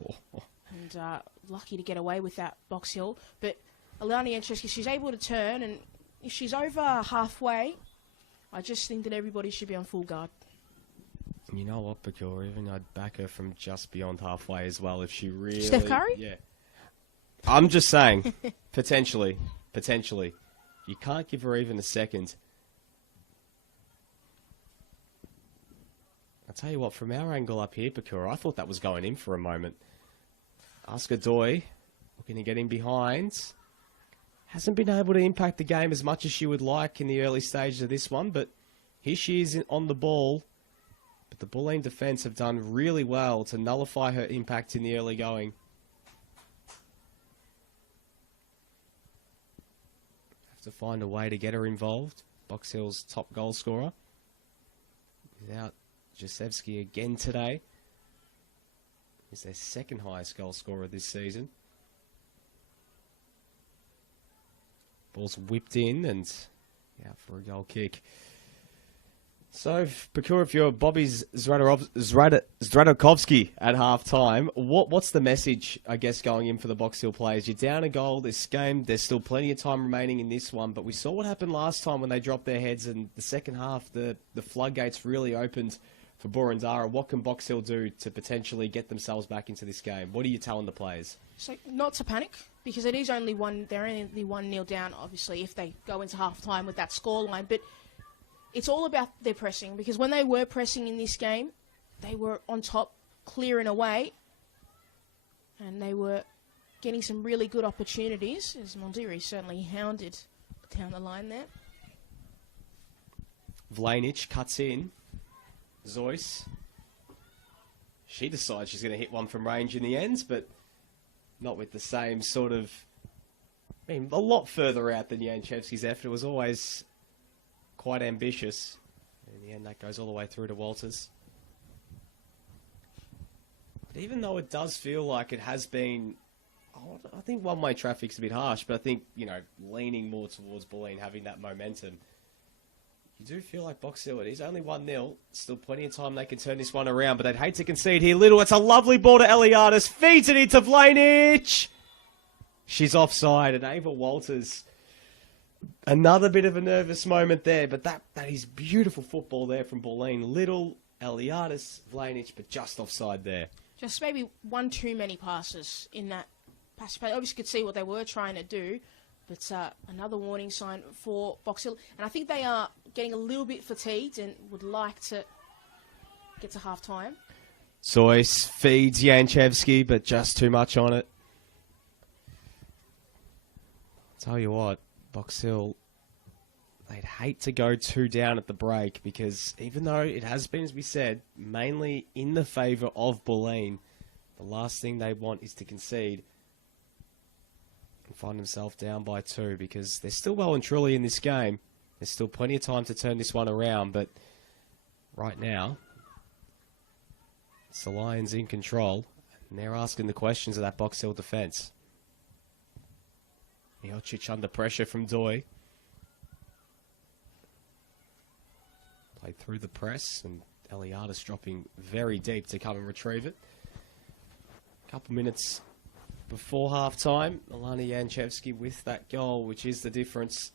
And lucky to get away with that, Box Hill. But Alana Yanchevsky, she's able to turn, and if she's over halfway, I just think that everybody should be on full guard. You know what, Pakur? Even I'd back her from just beyond halfway as well if she really... Steph Curry? Yeah. I'm just saying, potentially. You can't give her even a second. I'll tell you what, from our angle up here, Pakur, I thought that was going in for a moment. Aska Doi looking to get in behind. Hasn't been able to impact the game as much as she would like in the early stages of this one, but here she is on the ball. But the Bulleen defence have done really well to nullify her impact in the early going. Have to find a way to get her involved. Box Hill's top goal scorer. Without Jasevsky again today. He's their second highest goal scorer this season. Ball's whipped in and out for a goal kick. So, Pakur, if you're Bobby Zdradakovsky at half-time, what's the message, I guess, going in for the Box Hill players? You're down a goal this game. There's still plenty of time remaining in this one, but we saw what happened last time when they dropped their heads, and the second half, the floodgates really opened for Burundara. What can Box Hill do to potentially get themselves back into this game? What are you telling the players? So, not to panic, because it is only they're only 1-0 down, obviously, if they go into half-time with that scoreline, but it's all about their pressing, because when they were pressing in this game, they were on top, clearing away, and they were getting some really good opportunities, as Mondiri certainly hounded down the line there. Vlanic cuts in. Zoyce. She decides she's going to hit one from range in the ends, but not with the same sort of... I mean, a lot further out than Yanchevsky's effort. It was always quite ambitious. In the end, that goes all the way through to Walters. But even though it does feel like it has been... I think one-way traffic's a bit harsh, but I think, leaning more towards Bulleen having that momentum. You do feel like Box Hill, it is only 1-0. Still plenty of time they can turn this one around, but they'd hate to concede here. Little, it's a lovely ball to Eliadis. Feeds it into Vlanic. She's offside, and Ava Walters. Another bit of a nervous moment there, but that is beautiful football there from Bulleen. Little, Eliadis, Vlanic, but just offside there. Just maybe one too many passes in that pass. Obviously, could see what they were trying to do. But another warning sign for Box Hill. And I think they are getting a little bit fatigued and would like to get to half-time. Zoyce feeds Yanchevsky, but just too much on it. Tell you what, Box Hill, they'd hate to go 2 down at the break because even though it has been, as we said, mainly in the favour of Bulleen, the last thing they want is to concede and find themselves down by 2 because they're still well and truly in this game. There's still plenty of time to turn this one around, but right now, it's the Lions in control, and they're asking the questions of that Box Hill defence. Miocic under pressure from Doi. Played through the press, and Eliadis dropping very deep to come and retrieve it. A couple minutes before half-time, Alana Janchevsky with that goal, which is the difference.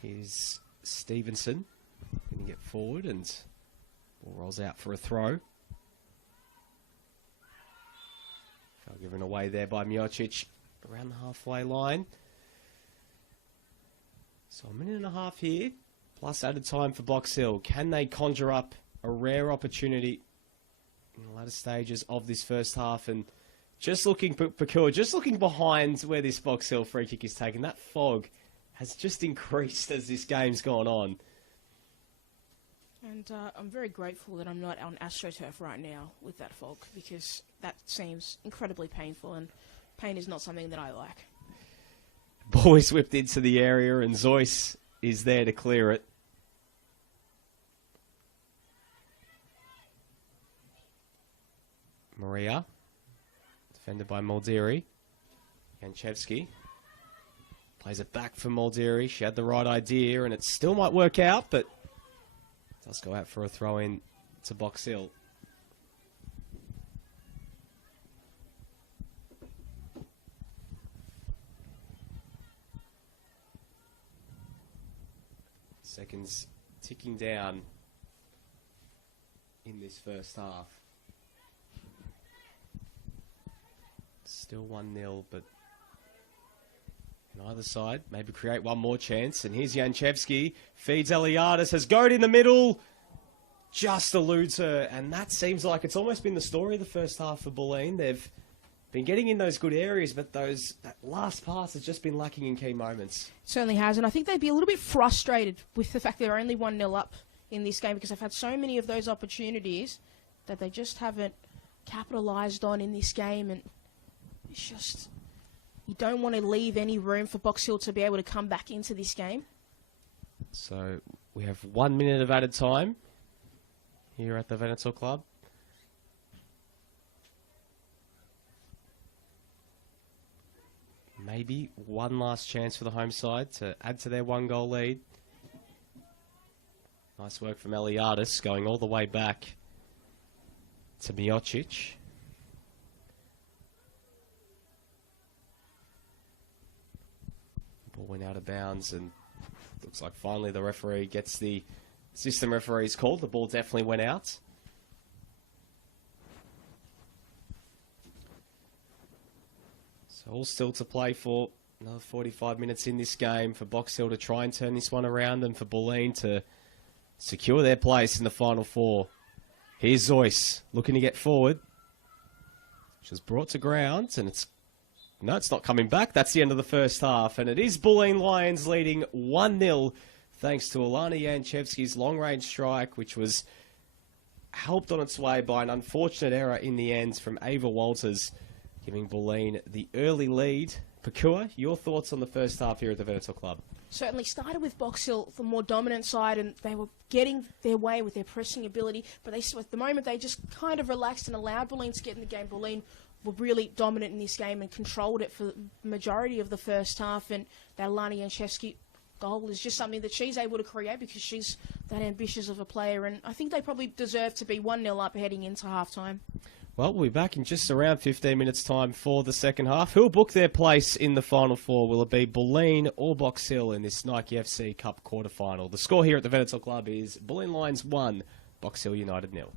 Here's Stevenson going to get forward, and ball rolls out for a throw. Foul given away there by Miocic around the halfway line. So a minute and a half here, plus added time for Box Hill. Can they conjure up a rare opportunity in the latter stages of this first half? And just looking, Pakua, just looking behind where this Box Hill free kick is taken, that fog has just increased as this game's gone on. And I'm very grateful that I'm not on AstroTurf right now with that fog, because that seems incredibly painful, and pain is not something that I like. Ball is whipped into the area, and Zeus is there to clear it. Maria, defended by Moldiri. Janchevsky plays it back for Moldiri. She had the right idea, and it still might work out, but does go out for a throw-in to Box Hill. Seconds ticking down in this first half. Still 1-0, but on either side, maybe create one more chance. And here's Janchevsky, feeds Eliadis, has Goat in the middle, just eludes her. And that seems like it's almost been the story of the first half for Bulleen. They've been getting in those good areas, but that last pass has just been lacking in key moments. Certainly has, and I think they'd be a little bit frustrated with the fact they're only 1-0 up in this game, because they've had so many of those opportunities that they just haven't capitalised on in this game. And it's just, you don't want to leave any room for Box Hill to be able to come back into this game. So we have 1 minute of added time here at the Veneto Club. Maybe one last chance for the home side to add to their 1-goal lead. Nice work from Eliadis, going all the way back to Miocic. Ball went out of bounds, and looks like finally the referee gets the system referee's call. The ball definitely went out. So all still to play for. Another 45 minutes in this game for Box Hill to try and turn this one around, and for Bulleen to secure their place in the final 4. Here's Zeus looking to get forward. Which is brought to ground, and it's not coming back. That's the end of the first half, and it is Bulleen Lions leading 1-0 thanks to Alana Janchevsky's long-range strike, which was helped on its way by an unfortunate error in the end from Ava Walters, giving Bulleen the early lead. Pakua, your thoughts on the first half here at the Veneto Club? Certainly started with Box Hill, the more dominant side, and they were getting their way with their pressing ability, but at the moment they just kind of relaxed and allowed Bulleen to get in the game. Bulleen were really dominant in this game and controlled it for the majority of the first half, and that Alana Janchevsky goal is just something that she's able to create because she's that ambitious of a player, and I think they probably deserve to be 1-0 up heading into half-time. Well, we'll be back in just around 15 minutes' time for the second half. Who'll book their place in the final 4? Will it be Bulleen or Box Hill in this Nike FC Cup quarter-final? The score here at the Veneto Club is Bulleen Lions 1, Box Hill United 0.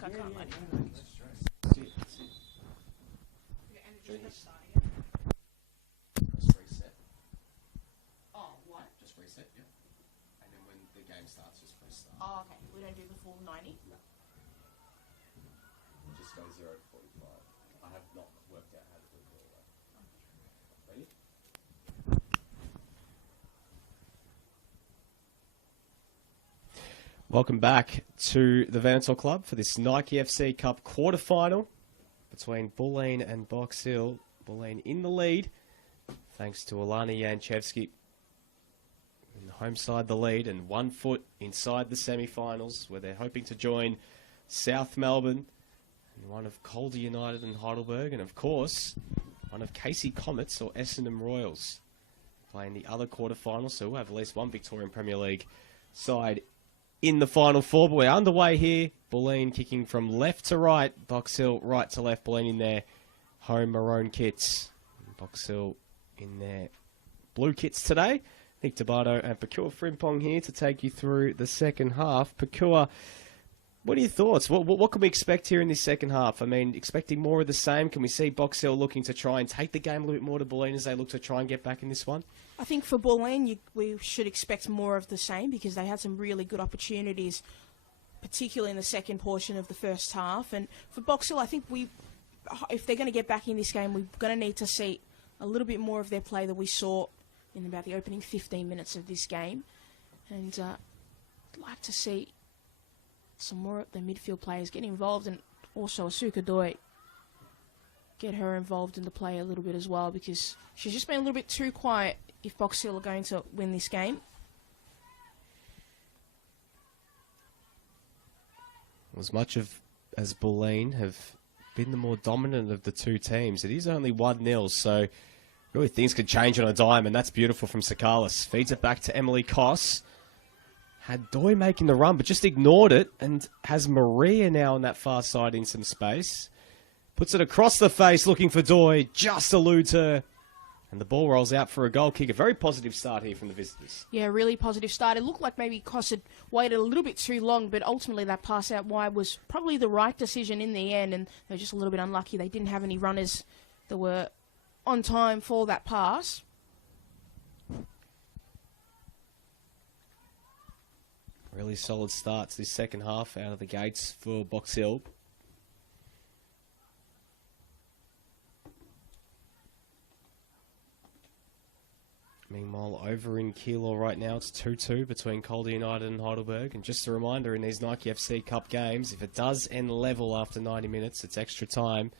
Nick, I can't let you. Just reset. Oh, what? Just reset, yeah. And then when the game starts, just press start. Oh, okay. We don't do the full 90. Just go 0 to 45. I have not worked out how to do it all that. Ready? Welcome back to the Veneto Club for this Nike FC Cup quarterfinal between Bulleen and Box Hill. Bulleen in the lead, thanks to Alana Janchevski. In the home side, the lead, and 1 foot inside the semi-finals, where they're hoping to join South Melbourne, and one of Calder United and Heidelberg, and of course, one of Casey Comets or Essendon Royals, playing the other quarterfinals, so we'll have at least one Victorian Premier League side in the final four. But we're underway here. Bulleen kicking from left to right. Box Hill right to left. Bulleen in their home maroon kits. Box Hill in their blue kits today. Nick Tabato and Pakua Frimpong here to take you through the second half. Pakua, what are your thoughts? What can we expect here in this second half? I mean, expecting more of the same. Can we see Box Hill looking to try and take the game a little bit more to Bulleen as they look to try and get back in this one? I think for Bulleen, we should expect more of the same because they had some really good opportunities, particularly in the second portion of the first half. And for Box Hill, I think if they're going to get back in this game, we're going to need to see a little bit more of their play that we saw in about the opening 15 minutes of this game. And I'd like to see some more of the midfield players get involved, and also Asuka Doi, get her involved in the play a little bit as well, because she's just been a little bit too quiet if Box Hill are going to win this game. As much as Bulleen have been the more dominant of the two teams, it is only 1-0, so really things could change on a dime, and that's beautiful from Sakalis. Feeds it back to Emily Koss. Had Doi making the run, but just ignored it, and has Maria now on that far side in some space. Puts it across the face, looking for Doi, just eludes her. And the ball rolls out for a goal kick. A very positive start here from the visitors. Yeah, really positive start. It looked like maybe Koss had waited a little bit too long, but ultimately that pass out wide was probably the right decision in the end, and they were just a little bit unlucky. They didn't have any runners that were on time for that pass. Really solid starts this second half out of the gates for Box Hill. Meanwhile, over in Keilor right now, it's 2-2 between Calder United and Heidelberg. And just a reminder, in these Nike FC Cup games, if it does end level after 90 minutes, it's extra time.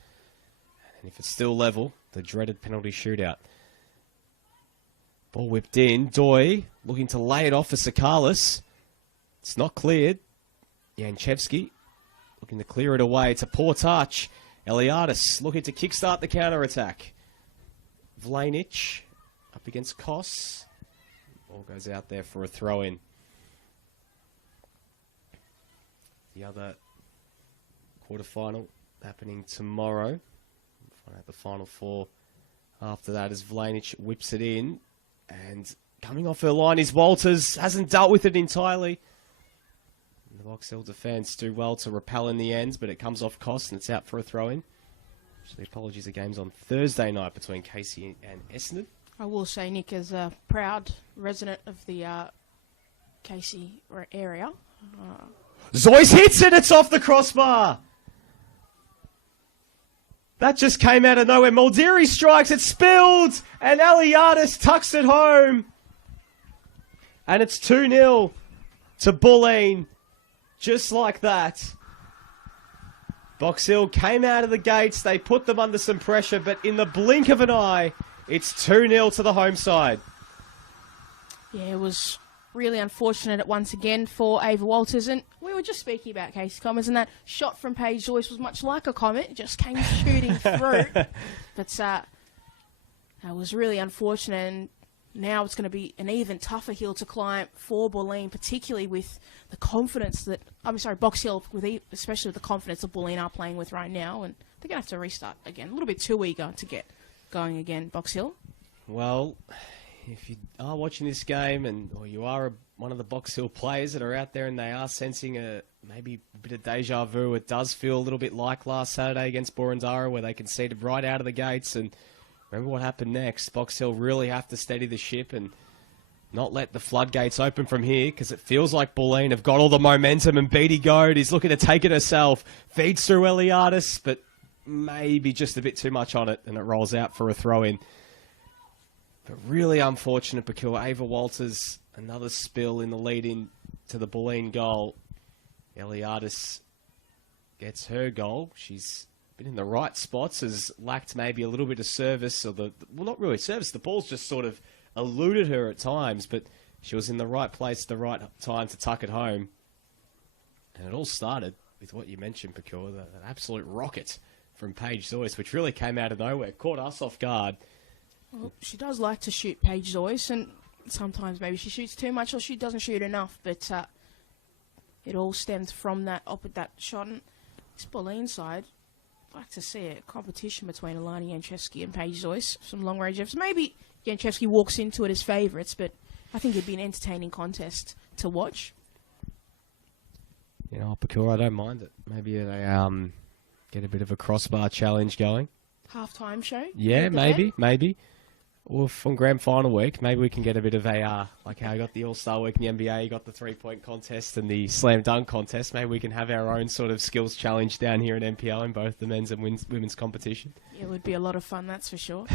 And if it's still level, the dreaded penalty shootout. Ball whipped in. Doi looking to lay it off for Sakalis. It's not cleared. Janchevski looking to clear it away. It's a poor touch. Eliadis looking to kickstart the counter-attack. Vlanic up against Koss. Ball goes out there for a throw-in. The other quarterfinal happening tomorrow. We'll find out the final four after that as Vlanic whips it in. And coming off her line is Walters. Hasn't dealt with it entirely. The Box Hill defence do well to repel in the end, but it comes off Koss and it's out for a throw-in. Actually, apologies, the game's on Thursday night between Casey and Essendon. I will say, Nick, as a proud resident of the Casey area. Zoyce hits it, it's off the crossbar! That just came out of nowhere. Muldiri strikes, it's spilled, and Eliadis tucks it home. And it's 2-0 to Bulleen. Just like that. Box Hill came out of the gates. They put them under some pressure, but in the blink of an eye, it's 2-0 to the home side. Yeah, it was really unfortunate once again for Ava Walters. And we were just speaking about Casey Comets, and that shot from Paige Joyce was much like a comet. It just came shooting through. But that was really unfortunate. And now it's going to be an even tougher hill to climb for Bulleen, particularly with the confidence that, Box Hill, especially with the confidence that Bulleen are playing with right now. And they're going to have to restart again. A little bit too eager to get going again, Box Hill. Well, if you are watching this game or you are one of the Box Hill players that are out there and they are sensing maybe a bit of deja vu, it does feel a little bit like last Saturday against Boroondara where they conceded right out of the gates. And remember what happened next. Box Hill really have to steady the ship and not let the floodgates open from here, because it feels like Bulleen have got all the momentum, and Beatty Goad is looking to take it herself. Feeds through Eliadis, but maybe just a bit too much on it, and it rolls out for a throw-in. But really unfortunate because Ava Walters, another spill in the lead-in to the Bulleen goal. Eliadis gets her goal. She's been in the right spots, has lacked maybe a little bit of service, or well, not really service. The ball's just sort of eluded her at times, but she was in the right place at the right time to tuck it home. And it all started with what you mentioned, Pecure, an absolute rocket from Paige Zoyce, which really came out of nowhere, caught us off guard. Well, she does like to shoot, Paige Zoyce, and sometimes maybe she shoots too much or she doesn't shoot enough, but it all stems from that shot. And this Bulleen side, I'd like to see a competition between Alani Janchevsky and Paige Zoyce, some long-range efforts. Maybe Janchevsky walks into it as favourites, but I think it'd be an entertaining contest to watch. You know, Pecure, I don't mind it. Maybe they get a bit of a crossbar challenge going. Half-time show? Yeah, maybe. Or from grand final week, maybe we can get a bit of a, like how you got the All-Star week in the NBA, you got the three-point contest and the slam dunk contest. Maybe we can have our own sort of skills challenge down here in NPL in both the men's and women's competition. Yeah, it would be a lot of fun, that's for sure.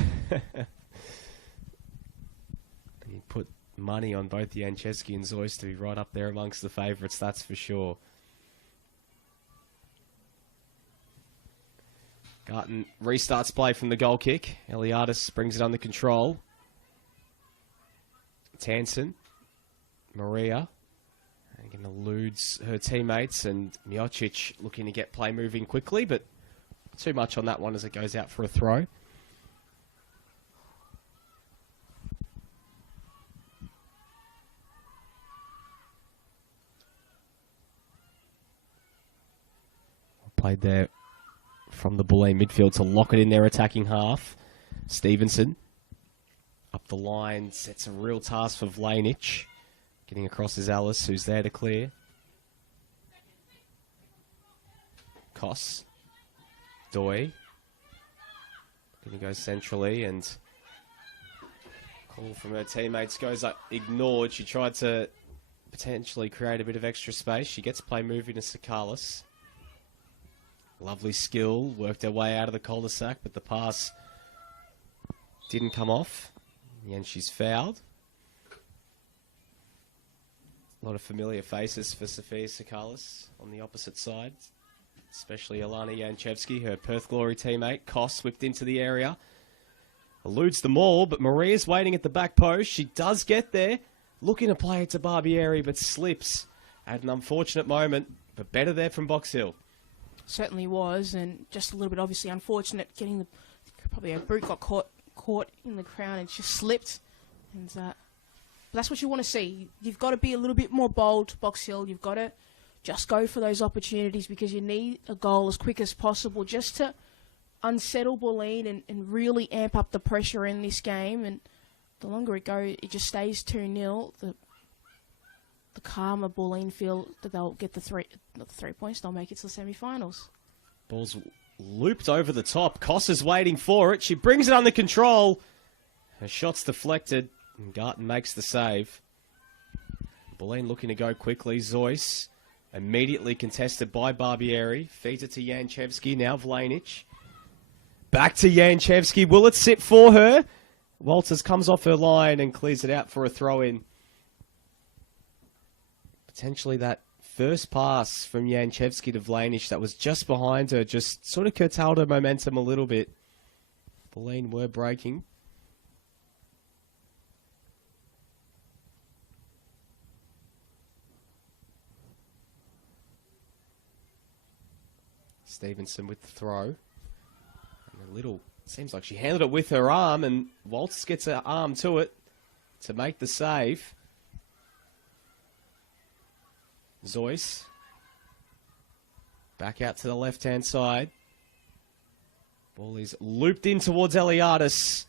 You put money on both Janchevsky and Zoyce to be right up there amongst the favourites, that's for sure. Garton restarts play from the goal kick. Eliadis brings it under control. Tansen. Maria. Again, eludes her teammates. And Miocic looking to get play moving quickly, but too much on that one as it goes out for a throw. Played there from the Bulleen midfield to lock it in their attacking half. Stevenson up the line, sets a real task for Vlanich. Getting across is Alice, who's there to clear. Koss. Doi. Going to go centrally, and call from her teammates goes ignored. She tried to potentially create a bit of extra space. She gets play moving to Sakalis. Lovely skill, worked her way out of the cul-de-sac, but the pass didn't come off. And she's fouled. A lot of familiar faces for Sophia Sakalis on the opposite side, especially Alana Janchevsky, her Perth Glory teammate. Koss whipped into the area. Eludes them all, but Maria's waiting at the back post. She does get there, looking to play it to Barbieri, but slips at an unfortunate moment, but better there from Box Hill. Certainly was, and just a little bit obviously unfortunate getting probably a boot got caught in the crown and just slipped. And but that's what you want to see. You've got to be a little bit more bold, Box Hill. You've got to just go for those opportunities because you need a goal as quick as possible just to unsettle Bulleen and really amp up the pressure in this game. And the longer it goes, it just stays 2-0. The calmer Bulleen feel that they'll get the 3 points, they'll make it to the semi-finals. Ball's looped over the top. Koss is waiting for it. She brings it under control. Her shot's deflected, and Garton makes the save. Bulleen looking to go quickly. Zoyce immediately contested by Barbieri. Feeds it to Janchevsky, now Vlanich. Back to Janchevsky. Will it sit for her? Walters comes off her line and clears it out for a throw-in. Potentially that first pass from Janchevsky to Vlanich that was just behind her just sort of curtailed her momentum a little bit. Bulleen were breaking. Stevenson with the throw. And a little, seems like she handled it with her arm, and Walters gets her arm to it to make the save. Zoyce. Back out to the left-hand side. Ball is looped in towards Eliadis.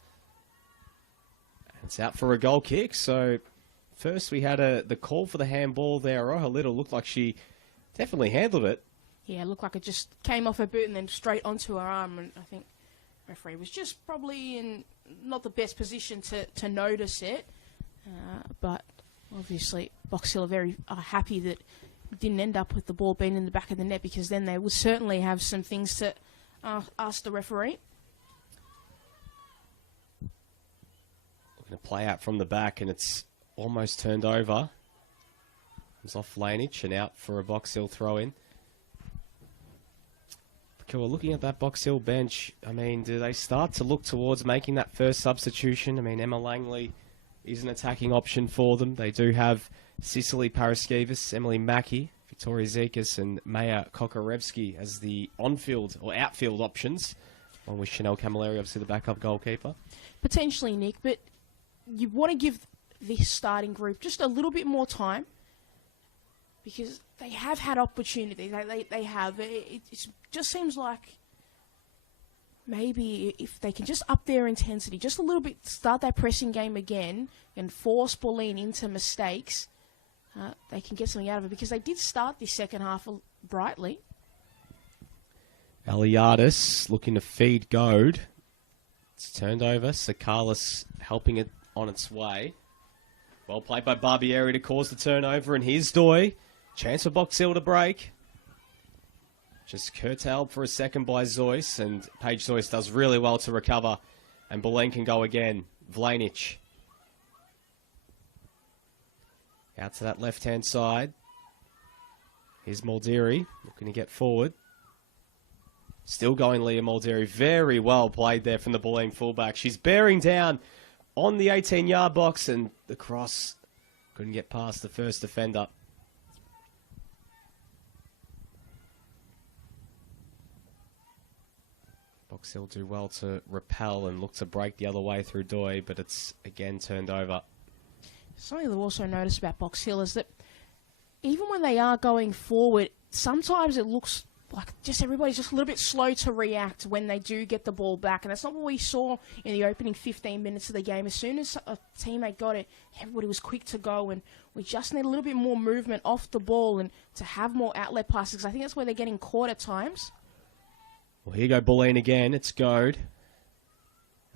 It's out for a goal kick. So first we had the call for the handball there. Oh, Little looked like she definitely handled it. Yeah, it looked like it just came off her boot and then straight onto her arm. And I think the referee was just probably in not the best position to notice it. But obviously Box Hill are very happy that it didn't end up with the ball being in the back of the net, because then they would certainly have some things to ask the referee. Looking to play out from the back, and it's almost turned over. Comes off Lanich and out for a Box Hill throw-in. Okay, well, looking at that Box Hill bench, I mean, do they start to look towards making that first substitution? I mean, Emma Langley is an attacking option for them. They do have Cicely Paraskevas, Emily Mackey, Victoria Zekas, and Maya Kokorevsky as the on-field or outfield options, along with Chanel Camilleri, obviously the backup goalkeeper. Potentially, Nick, but you want to give this starting group just a little bit more time, because they have had opportunity. They have. It just seems like maybe if they can just up their intensity just a little bit, start that pressing game again and force Bulleen into mistakes, they can get something out of it, because they did start the second half brightly. Eliadis looking to feed Goad. It's turned over. Sakalis helping it on its way. Well played by Barbieri to cause the turnover, and here's Doi. Chance for Box Hill to break. Just curtailed for a second by Zoyce, and Paige Zoyce does really well to recover, and Bulleen can go again. Vlanic. Out to that left-hand side. Here's Muldiri looking to get forward. Still going Leah Muldiri. Very well played there from the Bulleen fullback. She's bearing down on the 18-yard box, and the cross couldn't get past the first defender. Box Hill do well to repel and look to break the other way through Doi, but it's again turned over. Something that I've also noticed about Box Hill is that even when they are going forward, sometimes it looks like just everybody's just a little bit slow to react when they do get the ball back. And that's not what we saw in the opening 15 minutes of the game. As soon as a teammate got it, everybody was quick to go, and we just need a little bit more movement off the ball and to have more outlet passes. I think that's where they're getting caught at times. Well, here you go Bulleen again. It's Goad.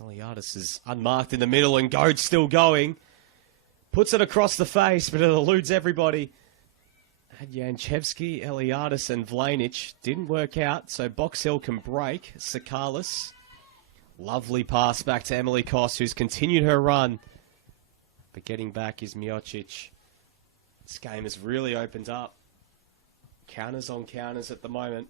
Eliadis is unmarked in the middle, and Goad's still going. Puts it across the face, but it eludes everybody. Had Janchevsky, Eliadis, and Vlanic. Didn't work out, so Box Hill can break. Sakalis. Lovely pass back to Emily Koss, who's continued her run. But getting back is Miocic. This game has really opened up. Counters on counters at the moment.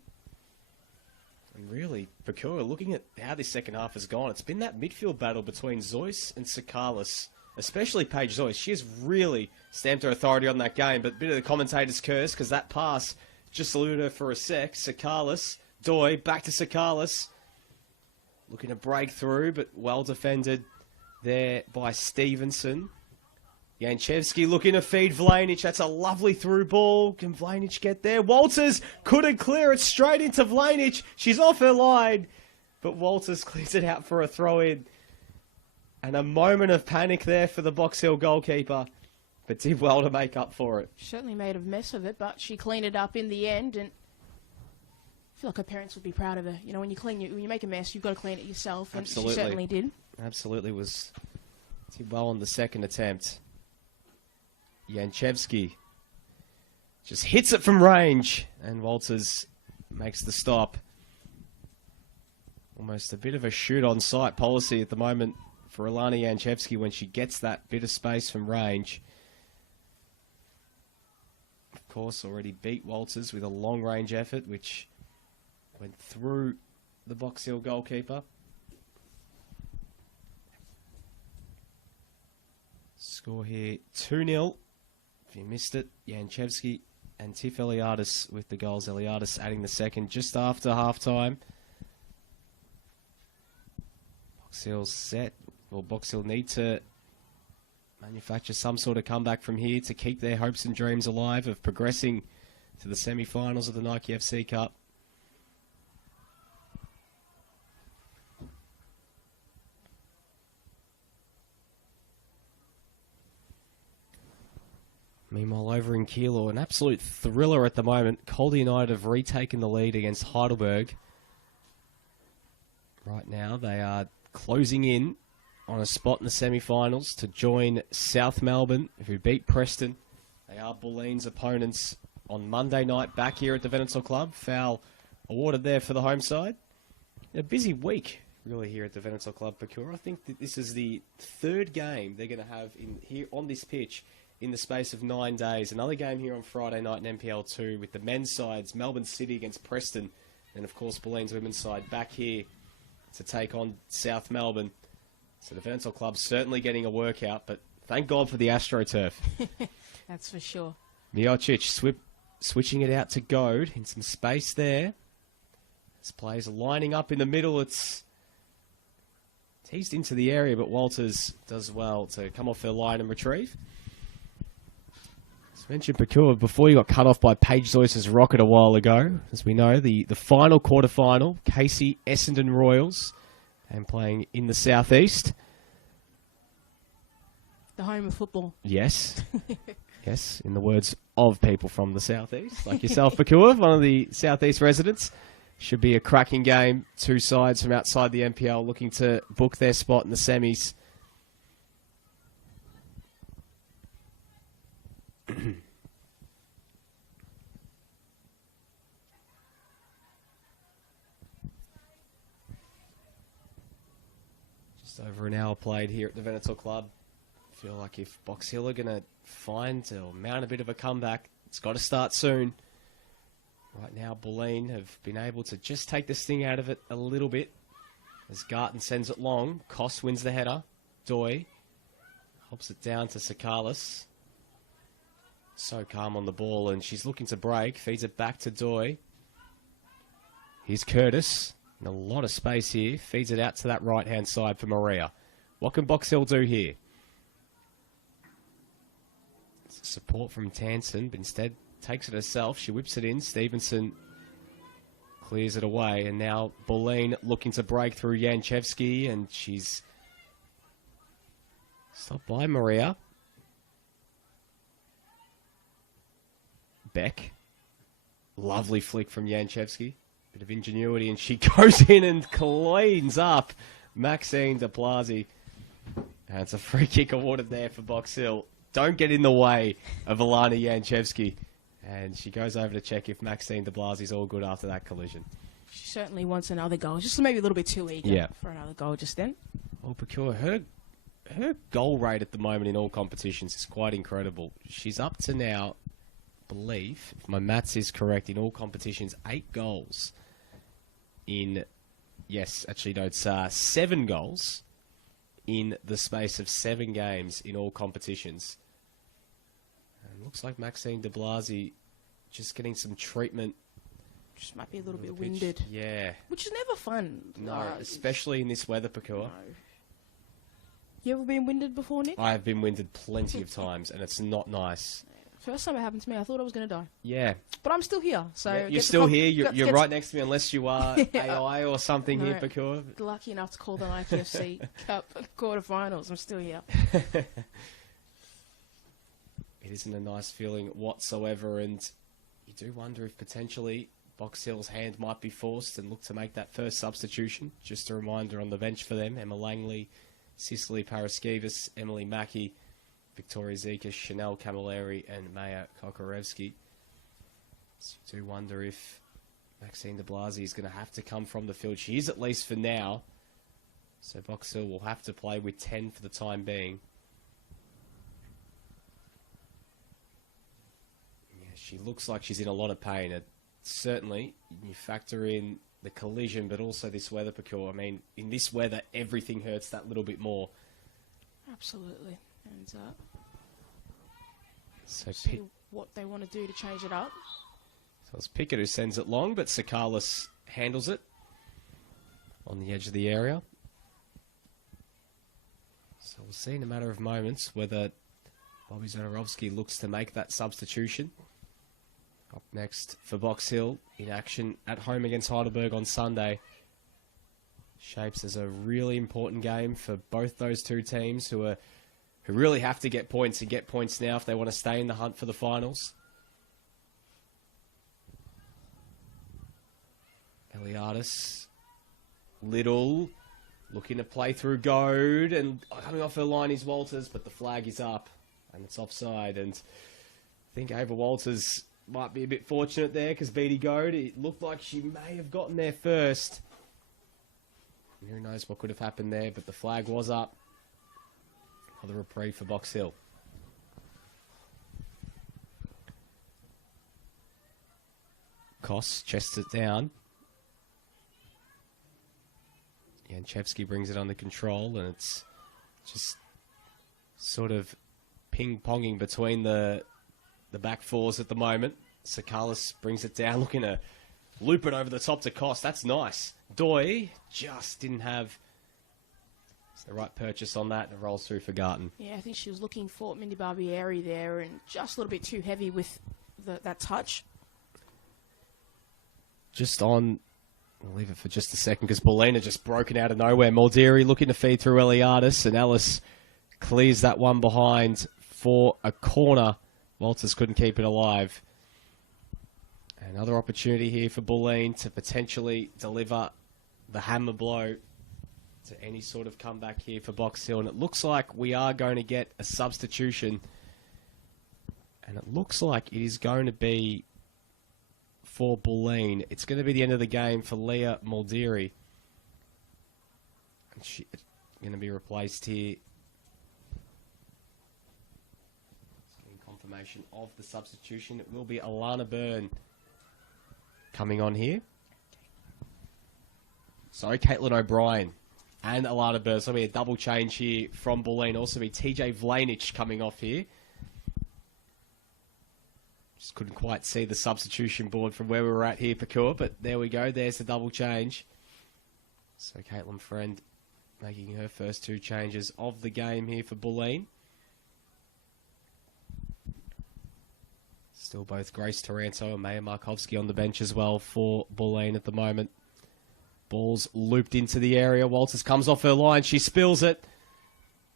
And really, Pakura, looking at how this second half has gone, it's been that midfield battle between Zoyce and Sakalis, especially Paige Zoyce. She has really stamped her authority on that game, but a bit of the commentator's curse, because that pass just eluded her for a sec. Sakalis, Doi, back to Sakalis. Looking to break through, but well defended there by Stevenson. Janchevsky looking to feed Vlanic. That's a lovely through ball. Can Vlanic get there? Walters couldn't clear it straight into Vlanic. She's off her line, but Walters clears it out for a throw-in. And a moment of panic there for the Box Hill goalkeeper, but did well to make up for it. She certainly made a mess of it, but she cleaned it up in the end, and I feel like her parents would be proud of her. You know, when you make a mess, you've got to clean it yourself, and Absolutely. she certainly did. Absolutely did well on the second attempt. Janchevsky just hits it from range, and Walters makes the stop. Almost a bit of a shoot on sight policy at the moment for Alana Janchevsky when she gets that bit of space from range. Of course, already beat Walters with a long range effort, which went through the Box Hill goalkeeper. Score here 2-0. If you missed it, Janchevsky and Tiff Eliadis with the goals. Eliadis adding the second just after half-time. Box Hill's set. Well, Box Hill need to manufacture some sort of comeback from here to keep their hopes and dreams alive of progressing to the semi-finals of the Nike FC Cup. Meanwhile, over in Keilor, an absolute thriller at the moment. Calder United have retaken the lead against Heidelberg. Right now, they are closing in on a spot in the semi-finals to join South Melbourne, who beat Preston. They are Bulleen's opponents on Monday night back here at the Veneto Club. Foul awarded there for the home side. A busy week, really, here at the Veneto Club, Pakura. I think that this is the third game they're going to have in here on this pitch in the space of 9 days. Another game here on Friday night in NPL2 with the men's sides, Melbourne City against Preston, and of course Bulleen's women's side back here to take on South Melbourne. So the Veneto Club certainly getting a workout, but thank God for the AstroTurf. That's for sure. Miocic switching it out to Goad in some space there. This players are lining up in the middle. It's teased into the area, but Walters does well to come off her line and retrieve. As mentioned, Pakua, before you got cut off by Paige Zoyce's rocket a while ago, as we know, the final quarterfinal, Casey Essendon Royals, and playing in the southeast. The home of football. Yes. Yes, in the words of people from the southeast, like yourself, Pakua, one of the southeast residents. Should be a cracking game. Two sides from outside the NPL looking to book their spot in the semis. Just over an hour played here at the Veneto Club. I feel like if Box Hill are going to find or mount a bit of a comeback, it's got to start soon. Right now, Bulleen have been able to just take the sting out of it a little bit. As Garton sends it long, Koss wins the header. Doi hops it down to Sakalis. So calm on the ball, and she's looking to break. Feeds it back to Doi. Here's Curtis. In a lot of space here. Feeds it out to that right-hand side for Maria. What can Box Hill do here? Support from Tansen, but instead takes it herself. She whips it in. Stevenson clears it away. And now Bulleen looking to break through Yanchevsky. And she's stopped by Maria. Beck. Lovely flick from Yanchevsky. Bit of ingenuity. And she goes in and cleans up Maxine de Blasi. And it's a free kick awarded there for Box Hill. Don't get in the way of Alana Yanchevsky. And she goes over to check if Maxine de Blasi's all good after that collision. She certainly wants another goal. Just maybe a little bit too eager for another goal just then. Well, Pakua, her goal rate at the moment in all competitions is quite incredible. She's up to now, I believe, if my maths is correct, in all competitions, 8 goals. Yes, actually, no, it's 7 goals in the space of 7 games in all competitions. And looks like Maxine de Blasi just getting some treatment. Just might be a little bit winded. Yeah. Which is never fun. No, especially in this weather, Pakua. No. You ever been winded before, Nick? I have been winded plenty of times, and it's not nice. First time it happened to me, I thought I was going to die. Yeah. But I'm still here. So yeah, you're still here. You're right next to me, unless you are AI or something here, Pakua. Lucky enough to call the ITFC Cup quarterfinals. I'm still here. It isn't a nice feeling whatsoever, and you do wonder if potentially Box Hill's hand might be forced and look to make that first substitution. Just a reminder on the bench for them: Emma Langley, Cicely Paraskevas, Emily Mackey, Victoria Zika, Chanel Camilleri, and Maya Kokorevsky. So you do wonder if Maxine de Blasi is going to have to come from the field. She is, at least for now. So Box Hill will have to play with 10 for the time being. Yeah, she looks like she's in a lot of pain. Certainly, you factor in the collision, but also this weather, Pakua. I mean, in this weather, everything hurts that little bit more. Absolutely. And so see what they want to do to change it up. So it's Pickett who sends it long, but Sakalis handles it on the edge of the area. So we'll see in a matter of moments whether Bobby Zodarovsky looks to make that substitution. Up next for Box Hill, in action at home against Heidelberg on Sunday. Shapes as a really important game for both those two teams who are who really have to get points and get points now if they want to stay in the hunt for the finals. Eliadis, Little, looking to play through Goad, and coming off her line is Walters, but the flag is up, and it's offside, and I think Ava Walters might be a bit fortunate there, because Beatty Goad, it looked like she may have gotten there first. And who knows what could have happened there, but the flag was up for the reprieve for Box Hill. Koss chests it down. Janchevsky brings it under control, and it's just sort of ping-ponging between the back fours at the moment. Sakalis brings it down, looking to loop it over the top to Koss. That's nice. Doi just didn't have the right purchase on that, and it rolls through for Garton. Yeah, I think she was looking for Mindy Barbieri there, and just a little bit too heavy with that touch. Just on... We'll leave it for just a second because Bulleen are just broken out of nowhere. Muldeary looking to feed through Eliadis, and Ellis clears that one behind for a corner. Walters couldn't keep it alive. Another opportunity here for Bulleen to potentially deliver the hammer blow to any sort of comeback here for Box Hill. And it looks like we are going to get a substitution. And it looks like it is going to be for Bulleen. It's going to be the end of the game for Leah Muldeary. And she's going to be replaced here. Getting confirmation of the substitution. It will be Alana Byrne coming on here. Sorry, Caitlin O'Brien and Alana Byrne. So it'll be a double change here from Bulleen. Also be TJ Vlanich coming off here. Just couldn't quite see the substitution board from where we were at here, Pakua, but there we go. There's the double change. So Caitlin Friend making her first two changes of the game here for Bulleen. Still both Grace Taranto and Maya Markovsky on the bench as well for Bulleen at the moment. Ball's looped into the area. Walters comes off her line. She spills it.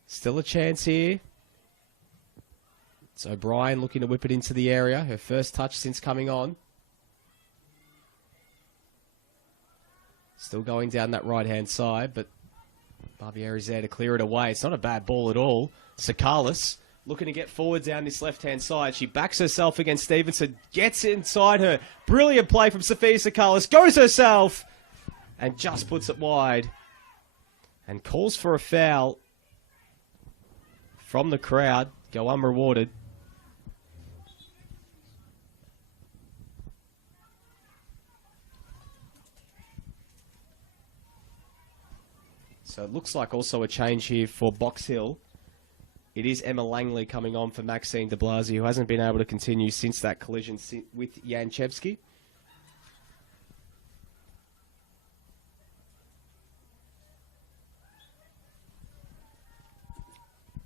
Still a chance here. So O'Brien looking to whip it into the area. Her first touch since coming on. Still going down that right-hand side, but Barbieri's there to clear it away. It's not a bad ball at all. Sakalis looking to get forward down this left-hand side. She backs herself against Stevenson, gets inside her. Brilliant play from Sophia Sakalis. Goes herself and just puts it wide. And calls for a foul from the crowd. Go unrewarded. So it looks like also a change here for Box Hill. It is Emma Langley coming on for Maxine de Blasi, who hasn't been able to continue since that collision with Janchevsky.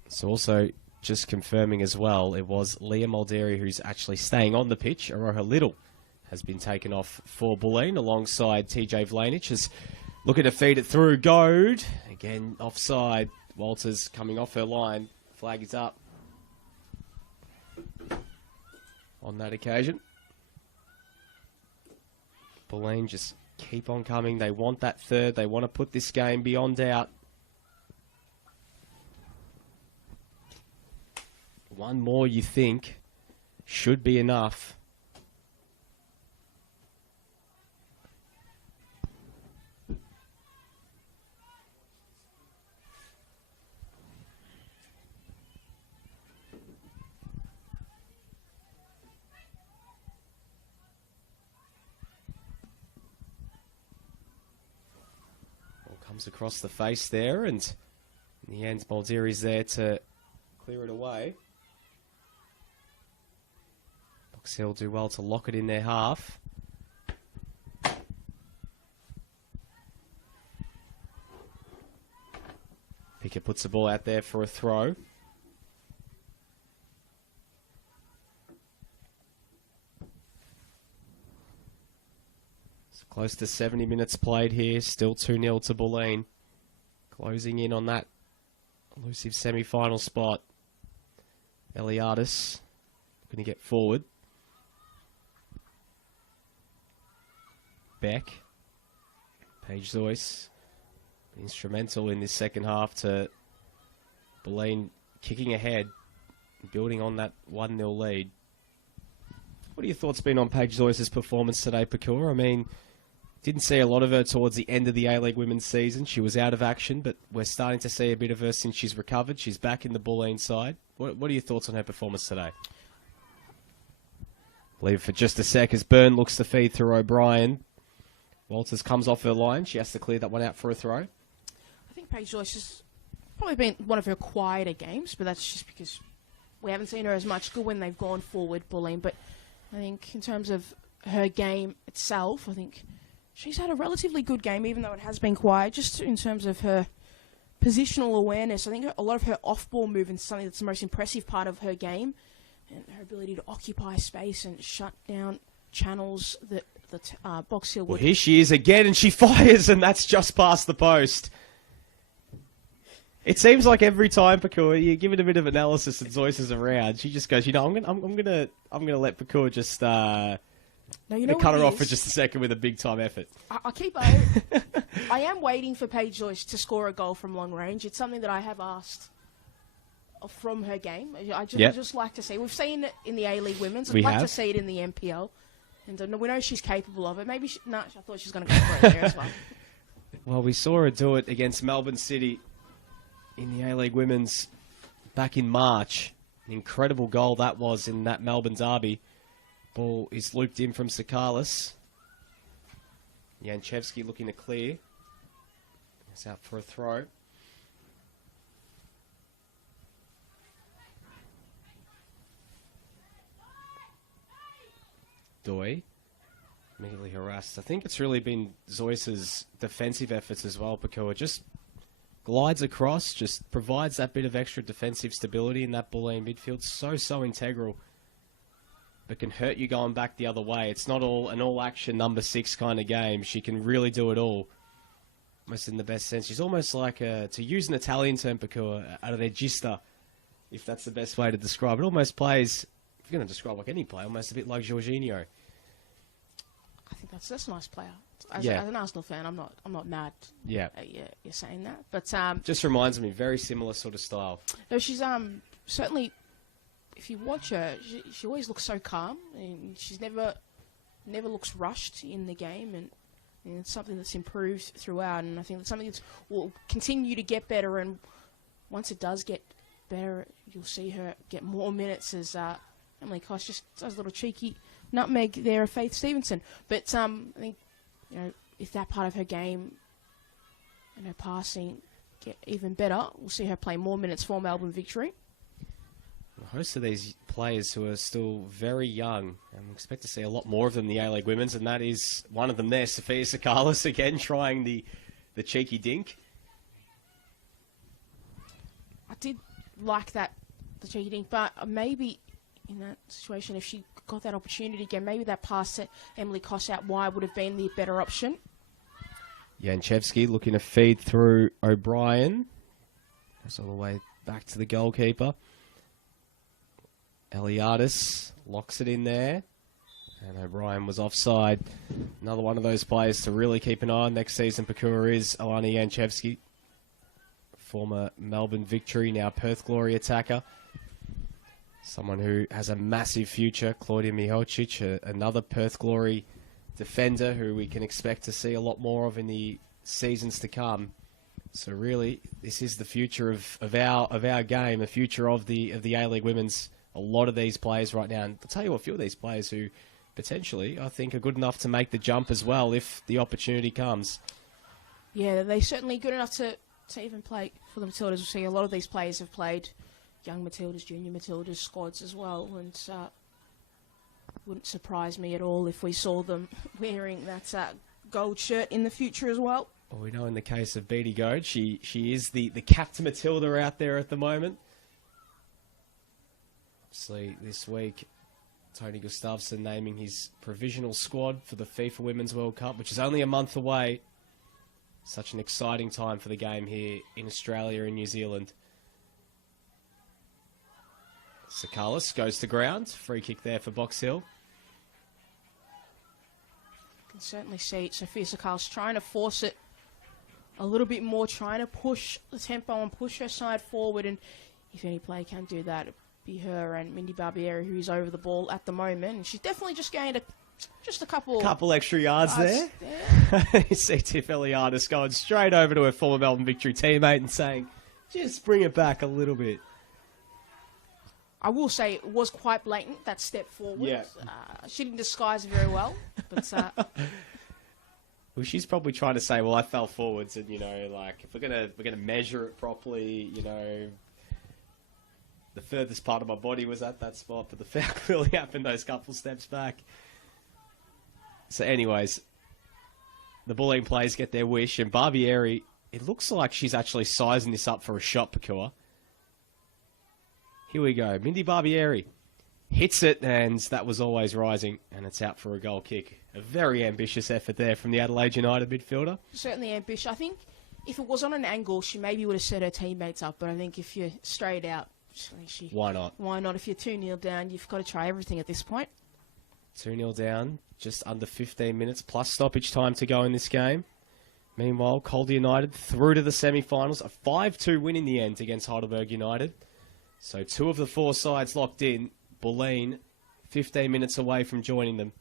So also just confirming as well, it was Leah Muldeary who's actually staying on the pitch. Aroha Little has been taken off for Bulleen alongside TJ Vlanich. Is looking to feed it through. Goad. Again, offside. Walters coming off her line. Flag is up on that occasion. Bulleen just keep on coming. They want that third. They want to put this game beyond doubt. One more, you think, should be enough. Comes across the face there, and in the end, Muldeary's there to clear it away. Box Hill do well to lock it in their half. Pickett puts the ball out there for a throw. Close to 70 minutes played here. Still 2-0 to Bulleen. Closing in on that elusive semi-final spot. Eliadis going to get forward. Beck. Paige Zoyce. Instrumental in this second half to Bulleen kicking ahead, building on that 1-0 lead. What are your thoughts been on Paige Zoyce's performance today, Pakua? I mean, didn't see a lot of her towards the end of the A-League women's season. She was out of action, but we're starting to see a bit of her since she's recovered. She's back in the Bulleen side. What are your thoughts on her performance today? Leave it for just a sec as Byrne looks to feed through O'Brien. Walters comes off her line. She has to clear that one out for a throw. I think Paige Joyce has probably been one of her quieter games, but that's just because we haven't seen her as much good when they've gone forward, Bulleen. But I think in terms of her game itself, I think she's had a relatively good game, even though it has been quiet. Just in terms of her positional awareness, I think a lot of her off-ball movement is something that's the most impressive part of her game, and her ability to occupy space and shut down channels that the Box Hill would. Well, here she is again, and she fires, and that's just past the post. It seems like every time, Pakua, you give it a bit of analysis and Zoyce is around, she just goes, I'm gonna let Pakua just cut her off for just a second with a big time effort. I am waiting for Paige Joyce to score a goal from long range. It's something that I have asked from her game. I just like to see. We've seen it in the A-League Women's. I'd like to see it in the NPL. And we know she's capable of it. Maybe I thought she was going to go for it there as well. Well, we saw her do it against Melbourne City in the A-League Women's back in March. An incredible goal that was in that Melbourne derby. Ball is looped in from Sakalis. Janchevsky looking to clear. It's out for a throw. Doi. Immediately harassed. I think it's really been Zoyce's defensive efforts as well, Pakua. Just glides across, just provides that bit of extra defensive stability in that Bulleen midfield. So integral. But can hurt you going back the other way. It's not an all-action number 6 kind of game. She can really do it all. Almost in the best sense. She's almost like, to use an Italian term, Pakua, a regista, if that's the best way to describe it. Almost plays, if you're going to describe like any player, almost a bit like Jorginho. I think that's a nice player. As an Arsenal fan, I'm not mad. Yeah, you're saying that, but just reminds me, very similar sort of style. No, she's certainly. If you watch her, she always looks so calm, and she's never looks rushed in the game, and it's something that's improved throughout. And I think that's something that will continue to get better. And once it does get better, you'll see her get more minutes as Emily Koss just does a little cheeky nutmeg there of Faith Stevenson. But I think if that part of her game and her passing get even better, we'll see her play more minutes for Melbourne Victory. A host of these players who are still very young, and we expect to see a lot more of them in the A-League Women's, and that is one of them there, Sophia Sakalis, again trying the cheeky dink. I did like the cheeky dink, but maybe in that situation, if she got that opportunity again, maybe that pass to Emily Koss out wide would have been the better option. Janchevsky looking to feed through O'Brien. Goes all the way back to the goalkeeper. Eliadis locks it in there. And O'Brien was offside. Another one of those players to really keep an eye on next season, Pakua, is Alana Janchevsky. Former Melbourne Victory, now Perth Glory attacker. Someone who has a massive future, Claudia Mihalcic, another Perth Glory defender who we can expect to see a lot more of in the seasons to come. So really, this is the future of our game, the future of the A-League Women's. A lot of these players right now, and I'll tell you a few of these players who potentially, I think, are good enough to make the jump as well if the opportunity comes. Yeah, they're certainly good enough to even play for the Matildas. We'll see a lot of these players have played young Matildas, junior Matildas squads as well, and wouldn't surprise me at all if we saw them wearing that gold shirt in the future as well. Well, we know in the case of Beattie Goad, she is the Captain Matilda out there at the moment. Obviously, this week, Tony Gustafsson naming his provisional squad for the FIFA Women's World Cup, which is only a month away. Such an exciting time for the game here in Australia and New Zealand. Sakalis goes to ground. Free kick there for Box Hill. You can certainly see Sophia Sakalis trying to force it a little bit more, trying to push the tempo and push her side forward. And if any player can do that, it'd be her and Mindy Barbieri, who's over the ball at the moment. And she's definitely just gained just a couple Extra yards there. You see Tiff Eliadis going straight over to her former Melbourne Victory teammate and saying, just bring it back a little bit. I will say it was quite blatant, that step forward. Yeah. She didn't disguise it very well. But well, she's probably trying to say, well, I fell forwards, and like if we're gonna measure it properly, the furthest part of my body was at that spot, but the foul clearly happened those couple steps back. So, anyways, the Bulleen players get their wish, and Barbieri, it looks like she's actually sizing this up for a shot, Pakua. Here we go. Mindy Barbieri hits it, and that was always rising, and it's out for a goal kick. A very ambitious effort there from the Adelaide United midfielder. Certainly ambitious. I think if it was on an angle, she maybe would have set her teammates up, but I think if you're straight out, why not? Why not? If you're 2-0 down, you've got to try everything at this point. 2-0 down, just under 15 minutes, plus stoppage time to go in this game. Meanwhile, Calder United through to the semi-finals. A 5-2 win in the end against Heidelberg United. So 2 of the 4 sides locked in. Bulleen, 15 minutes away from joining them.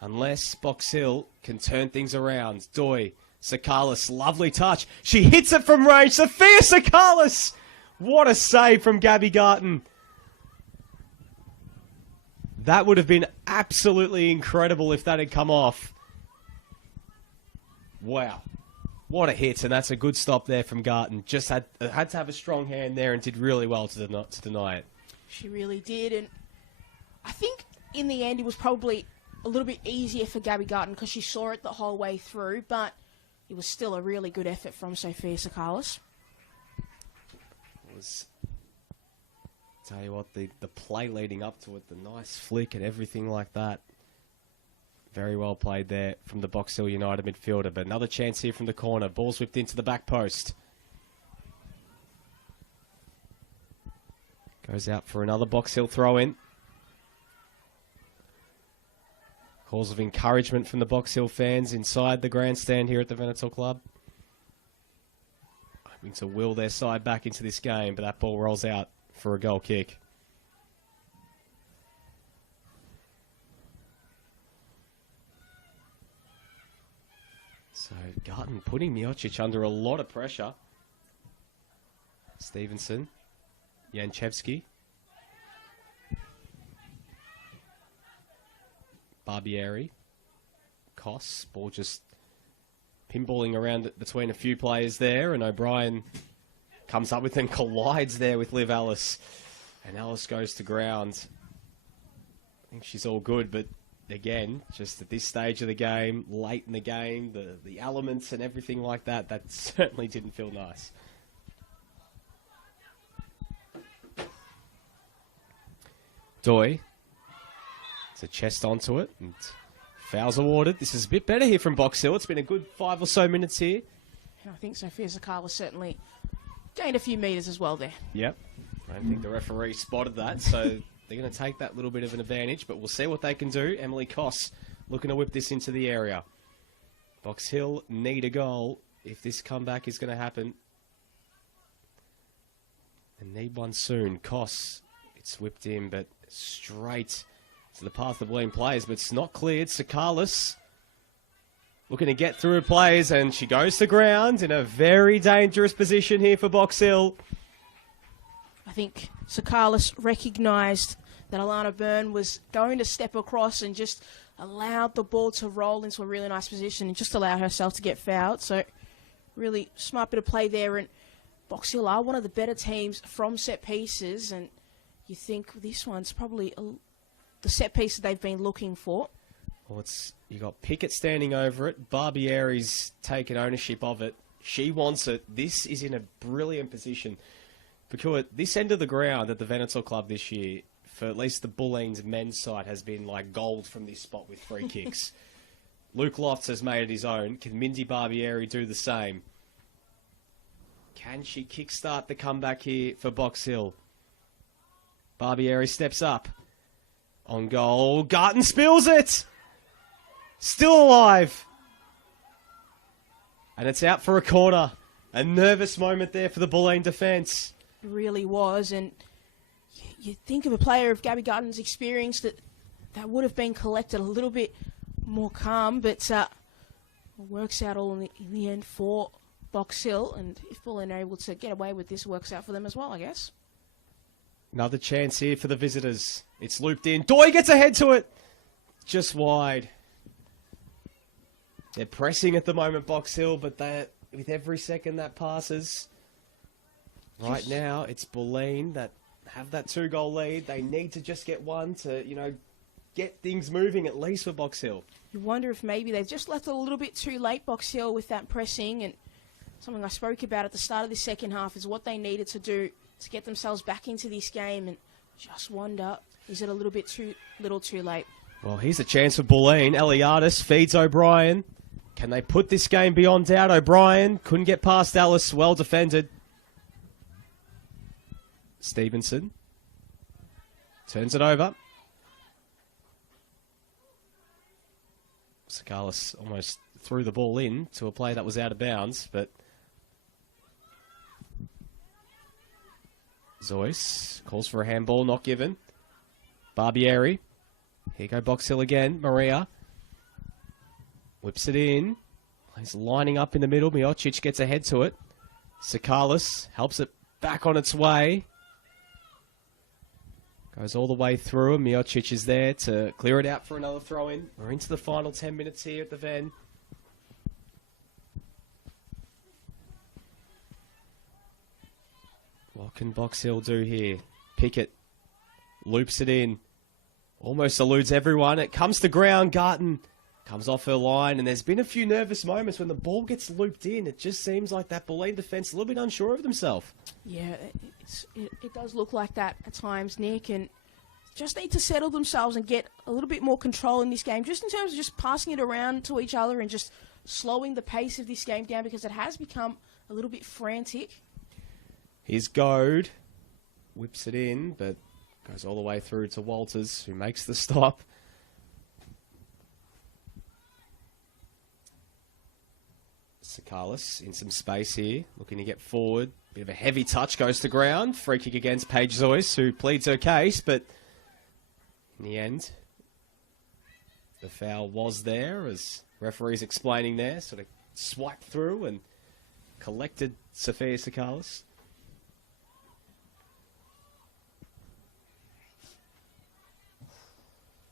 Unless Box Hill can turn things around. Doi, Sakalis, lovely touch. She hits it from range. Sophia Sakalis! What a save from Gabby Garton. That would have been absolutely incredible if that had come off. Wow. What a hit, and that's a good stop there from Garton. Just had to have a strong hand there and did really well to deny it. She really did, and I think in the end it was probably a little bit easier for Gabby Garton because she saw it the whole way through, but it was still a really good effort from Sophia Sakalis. Tell you what, the play leading up to it, the nice flick and everything like that. Very well played there from the Box Hill United midfielder. But another chance here from the corner. Ball's whipped into the back post. Goes out for another Box Hill throw-in. Calls of encouragement from the Box Hill fans inside the grandstand here at the Veneto Club. Hoping to will their side back into this game, but that ball rolls out for a goal kick. So Garton putting Miocic under a lot of pressure. Stevenson, Janchevsky, Barbieri, Koss, ball just pinballing around between a few players there, and O'Brien comes up with and collides there with Liv Ellis. And Ellis goes to ground. I think she's all good, but again, just at this stage of the game, late in the game, the elements and everything like that, that certainly didn't feel nice. Doi. It's a chest onto it, and fouls awarded. This is a bit better here from Box Hill. It's been a good 5 or so minutes here. I think Sophia Sakalis certainly gained a few metres as well there. Yep. I don't think the referee spotted that, so they're going to take that little bit of an advantage, but we'll see what they can do. Emily Koss looking to whip this into the area. Box Hill need a goal if this comeback is going to happen. And need one soon. Koss, it's whipped in, but straight to the path of Bulleen players, but it's not cleared. Sakalis looking to get through her players, and she goes to ground in a very dangerous position here for Box Hill. I think Sakalis recognised that Alana Byrne was going to step across and just allowed the ball to roll into a really nice position and just allow herself to get fouled. So really smart bit of play there. And Box Hill are one of the better teams from set pieces. And you think this one's probably the set piece that they've been looking for. Well, you got Pickett standing over it. Barbieri's taken ownership of it. She wants it. This is in a brilliant position. Because this end of the ground at the Veneto Club this year, for at least the Bulleen's men's side, has been like gold from this spot with free kicks. Luke Lofts has made it his own. Can Mindy Barbieri do the same? Can she kickstart the comeback here for Box Hill? Barbieri steps up. On goal. Garton spills it. Still alive. And it's out for a corner. A nervous moment there for the Bulleen defence. It really was. And you think of a player of Gabby Garton's experience that would have been collected a little bit more calm. But it works out all in the end for Box Hill. And if Bulleen are able to get away with this, works out for them as well, I guess. Another chance here for the visitors. It's looped in. Doi gets ahead to it. Just wide. They're pressing at the moment, Box Hill, but with every second that passes, right now it's Bulleen that have that 2-goal lead. They need to just get one to, get things moving at least for Box Hill. You wonder if maybe they've just left it a little bit too late, Box Hill, with that pressing. And something I spoke about at the start of the second half is what they needed to do to get themselves back into this game. And just wonder, is it a little bit too late? Well, here's a chance for Bulleen. Eliadis feeds O'Brien. Can they put this game beyond doubt? O'Brien couldn't get past Ellis. Well defended. Stevenson turns it over. Sakalis almost threw the ball in to a play that was out of bounds, but Zoyce calls for a handball, not given. Barbieri. Here go Box Hill again. Maria. Whips it in. He's lining up in the middle. Miocic gets ahead to it. Sakalis helps it back on its way. Goes all the way through, and Miocic is there to clear it out for another throw-in. We're into the final 10 minutes here at the Ven. What can Box Hill do here? Pickett loops it in. Almost eludes everyone. It comes to ground. Garton comes off her line, and there's been a few nervous moments when the ball gets looped in. It just seems like that Bulleen defence a little bit unsure of themselves. Yeah, it does look like that at times, Nick, and just need to settle themselves and get a little bit more control in this game, just in terms of just passing it around to each other and just slowing the pace of this game down, because it has become a little bit frantic. Here's Goad. Whips it in, but goes all the way through to Walters, who makes the stop. Sakalis in some space here, looking to get forward. Bit of a heavy touch, goes to ground. Free kick against Paige Zoyce, who pleads her case, but in the end, the foul was there, as referee's explaining there. Sort of swiped through and collected Sophia Sakalis.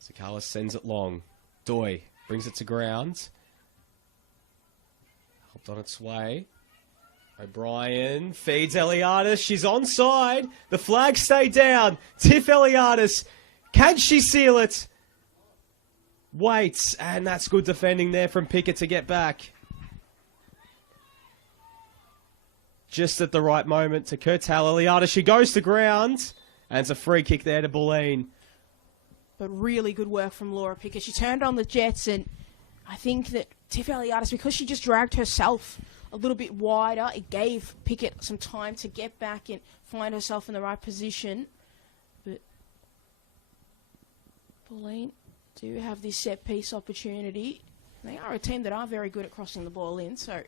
Sakalis sends it long. Doi brings it to ground. Helped on its way. O'Brien feeds Eliadis. She's onside. The flag stayed down. Tiff Eliadis. Can she seal it? Waits. And that's good defending there from Pickett to get back. Just at the right moment to curtail Eliadis. She goes to ground. And it's a free kick there to Bulleen. But really good work from Laura Pickett. She turned on the Jets, and I think that Tiff Eliadis, because she just dragged herself a little bit wider, it gave Pickett some time to get back and find herself in the right position. But Bulleen do have this set-piece opportunity. They are a team that are very good at crossing the ball in, so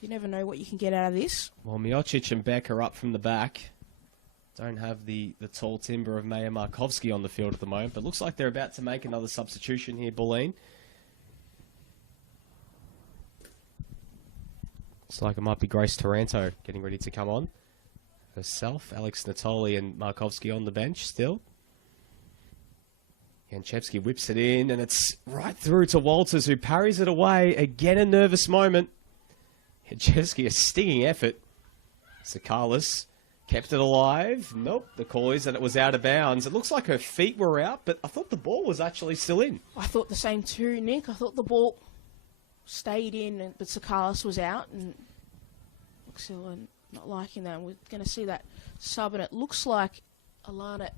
you never know what you can get out of this. Well, Miocic and Beck are up from the back. Don't have the tall timber of Maya Markovsky on the field at the moment, but looks like they're about to make another substitution here, Bulleen. Looks like it might be Grace Taranto getting ready to come on herself. Alex Natoli and Markovsky on the bench still. Janchevsky whips it in, and it's right through to Walters, who parries it away. Again, a nervous moment. Janchevsky, a stinging effort. Sakalis kept it alive. Nope, the call is that it was out of bounds. It looks like her feet were out, but I thought the ball was actually still in. I thought the same too, Nick. I thought the ball stayed in, but Sakalis was out, and Luxilla not liking that. We're going to see that sub, and it looks like Alana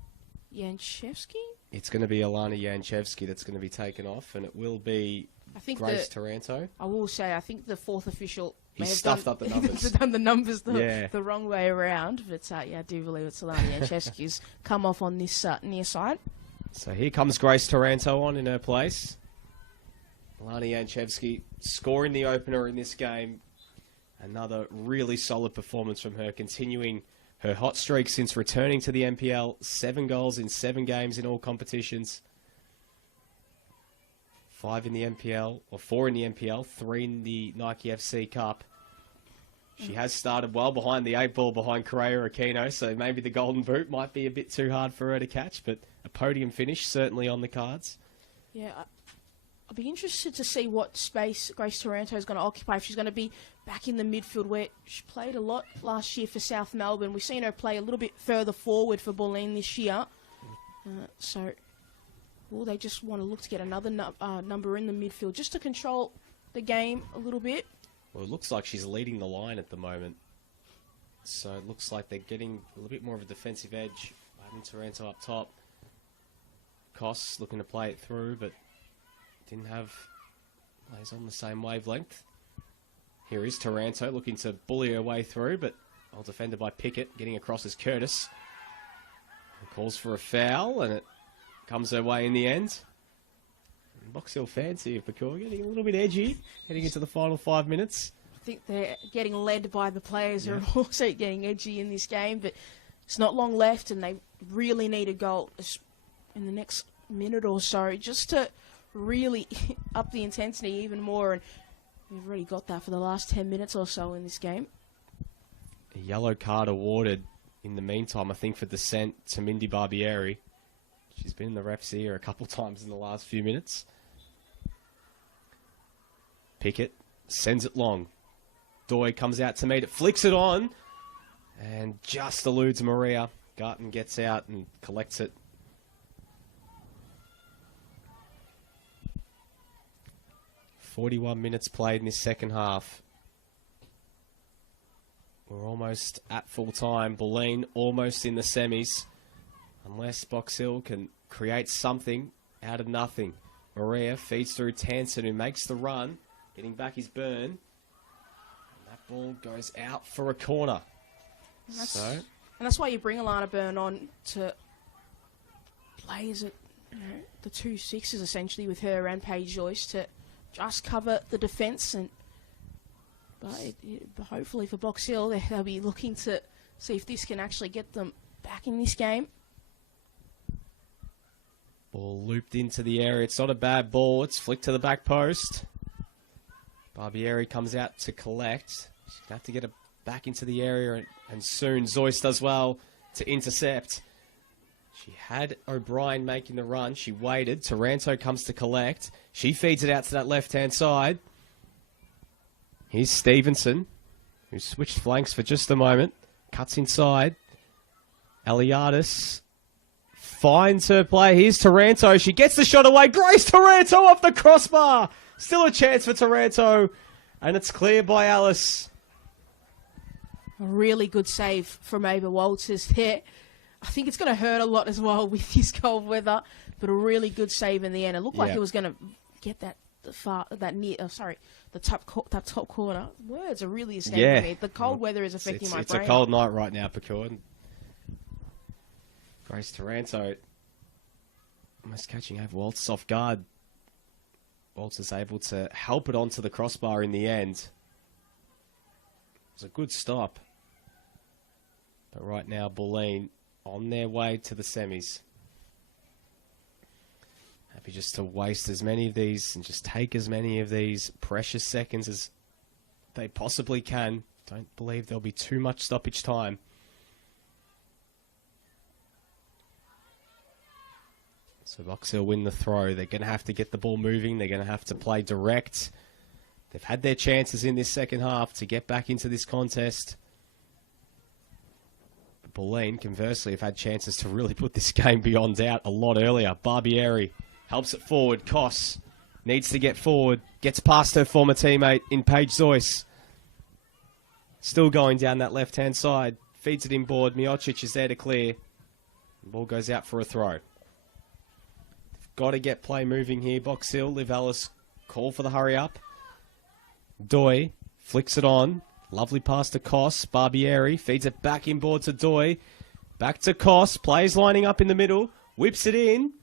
Janchevsky. It's going to be Alana Janchevsky that's going to be taken off, and it will be Grace Taranto. I will say, I think the fourth official He stuffed up the numbers. He's done the numbers the wrong way around. But yeah, I do believe it's Alana Janchevsky's come off on this near side. So here comes Grace Taranto on in her place. Alana Janchevsky scoring the opener in this game. Another really solid performance from her, continuing her hot streak since returning to the NPL. 7 goals in 7 games in all competitions. 5 in the NPL, or 4 in the NPL, 3 in the Nike FC Cup. She has started well behind the 8 ball behind Correa Aquino, so maybe the golden boot might be a bit too hard for her to catch, but a podium finish certainly on the cards. Yeah, I'll be interested to see what space Grace Taranto is going to occupy, if she's going to be back in the midfield, where she played a lot last year for South Melbourne. We've seen her play a little bit further forward for Bulleen this year. So will they just want to look to get another number in the midfield just to control the game a little bit? Well, it looks like she's leading the line at the moment. So it looks like they're getting a little bit more of a defensive edge. Having Taranto up top. Koss looking to play it through, but didn't have players on the same wavelength. Here is Taranto looking to bully her way through, but well defended by Pickett. Getting across is Curtis. Calls for a foul, and it comes her way in the end. Box Hill fans here, Pakur, getting a little bit edgy, heading into the final 5 minutes. I think they're getting led by the players who are also getting edgy in this game, but it's not long left, and they really need a goal in the next minute or so just to really up the intensity even more, and we've already got that for the last 10 minutes or so in this game. A yellow card awarded in the meantime, I think, for dissent to Mindy Barbieri. She's been in the ref's ear a couple times in the last few minutes. Pickett sends it long. Doy comes out to meet it, flicks it on, and just eludes Maria. Garton gets out and collects it. "41 minutes played in this second half. We're almost at full time. Bulleen almost in the semis. Unless Box Hill can create something out of nothing. Maria feeds through Tansen, who makes the run. Getting back is Byrne. And that ball goes out for a corner. And that's why you bring Alana Byrne on to play as the 2 sixes essentially, with her and Paige Joyce to just cover the defence. But hopefully for Box Hill, they'll be looking to see if this can actually get them back in this game. Ball looped into the area. It's not a bad ball. It's flicked to the back post. Barbieri comes out to collect. She's going to have to get it back into the area, and soon Zoyce does well to intercept. She had O'Brien making the run. She waited. Taranto comes to collect. She feeds it out to that left-hand side. Here's Stevenson, who switched flanks for just a moment. Cuts inside. Eliadis finds her play. Here's Taranto. She gets the shot away. Grace Taranto off the crossbar. Still a chance for Taranto. And it's cleared by Alice. A really good save from Ava Walters there. I think it's going to hurt a lot as well with this cold weather, but a really good save in the end. It looked like it was going to get the top corner. Words are really escaping me. The cold weather is affecting my brain. It's a cold night right now, Pakur. Grace Taranto almost catching Ava Walters off guard. Walters able to help it onto the crossbar in the end. It was a good stop. But right now, Bulleen on their way to the semis. Happy just to waste as many of these and just take as many of these precious seconds as they possibly can. Don't believe there'll be too much stoppage time. So Box Hill win the throw. They're going to have to get the ball moving. They're going to have to play direct. They've had their chances in this second half to get back into this contest. But Bulleen, conversely, have had chances to really put this game beyond doubt a lot earlier. Barbieri helps it forward. Koss needs to get forward. Gets past her former teammate in Paige Zoyce. Still going down that left-hand side. Feeds it inboard. Miocic is there to clear. The ball goes out for a throw. Got to get play moving here. Box Hill, Liv Ellis call for the hurry up. Doy Flicks it on. Lovely pass to Koss. Barbieri feeds it back inboard to Doi. Back to Koss. Players lining up in the middle. Whips it in.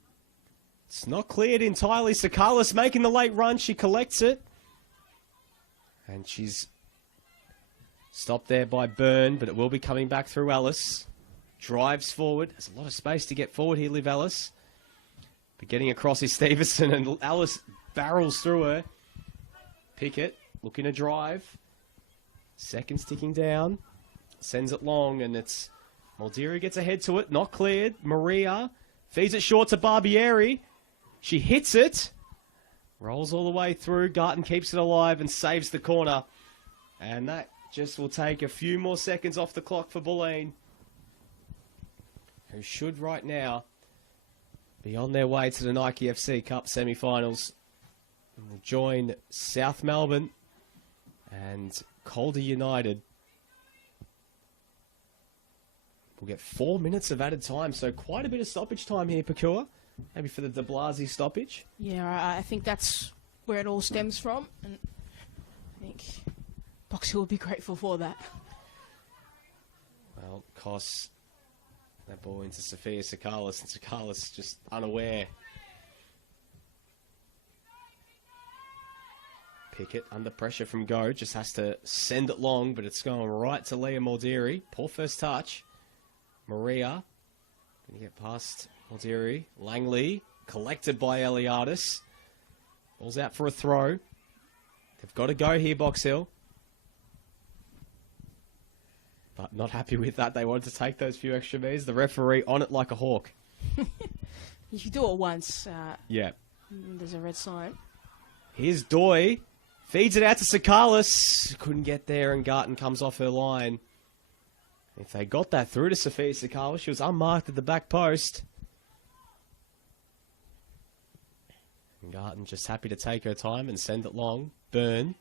It's not cleared entirely. Sakalis making the late run. She collects it. And she's stopped there by Byrne, but it will be coming back through Ellis. Drives forward. There's a lot of space to get forward here, Liv Ellis. But getting across is Stevenson, and Ellis barrels through her. Pickett looking to drive. Seconds ticking down. Sends it long, and it's Muldeary gets ahead to it. Not cleared. Maria feeds it short to Barbieri. She hits it. Rolls all the way through. Garton keeps it alive and saves the corner. And that just will take a few more seconds off the clock for Bulleen, who should right now be on their way to the Nike FC Cup semi-finals. And will join South Melbourne and Calder United. We'll get 4 minutes of added time, so quite a bit of stoppage time here, Pakua. Maybe for the de Blasi stoppage. Yeah, I think that's where it all stems from, and I think Box Hill will be grateful for that. Well, Koss, that ball into Sophia Sakalis, and Sakalis just unaware. Pickett under pressure from Go, just has to send it long, but it's going right to Leah Muldeary. Poor first touch. Maria, going to get past Muldeary. Langley, collected by Eliadis. Ball's out for a throw. They've got to go here, Box Hill. But not happy with that. They wanted to take those few extra meters. The referee on it like a hawk. If you do it once, Yeah. there's a red sign. Here's Doi. Feeds it out to Sakalis. Couldn't get there, and Garton comes off her line. If they got that through to Sophia Sakalis, she was unmarked at the back post. And Garton just happy to take her time and send it long. Byrne.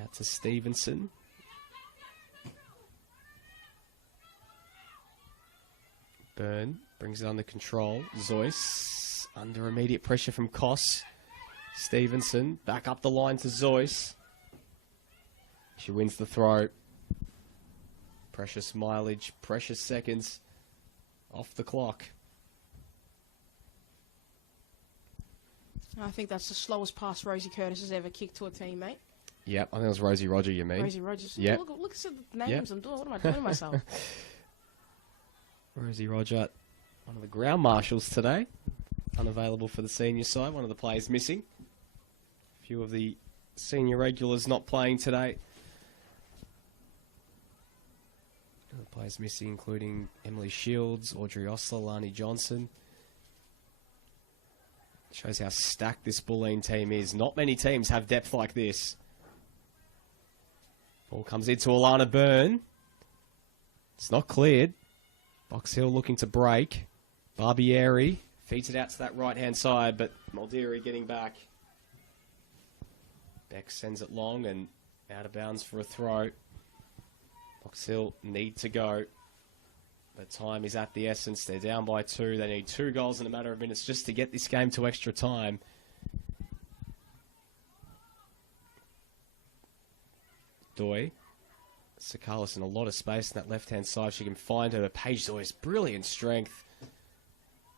Out to Stevenson. Byrne brings it under control. Zoyce under immediate pressure from Koss. Stevenson back up the line to Zoyce. She wins the throw. Precious mileage, precious seconds off the clock. I think that's the slowest pass Rosie Curtis has ever kicked to a teammate. Yep, I think it was Rosie Roger, you mean? Rosie Rogers. Yep. Look at the names I'm doing. What am I doing to myself? Rosie Roger, one of the ground marshals today. Unavailable for the senior side. One of the players missing. A few of the senior regulars not playing today. Other players missing, including Emily Shields, Audrey Osler, Lani Johnson. Shows how stacked this Bulleen team is. Not many teams have depth like this. Ball comes into Alana Byrne. It's not cleared. Box Hill looking to break. Barbieri feeds it out to that right-hand side, but Muldeary getting back. Beck sends it long and out of bounds for a throw. Box Hill need to go. But time is at the essence. They're down by 2. They need 2 goals in a matter of minutes just to get this game to extra time. Doi. Sakalis in a lot of space in that left-hand side. She can find her. Paige Zoy's brilliant strength.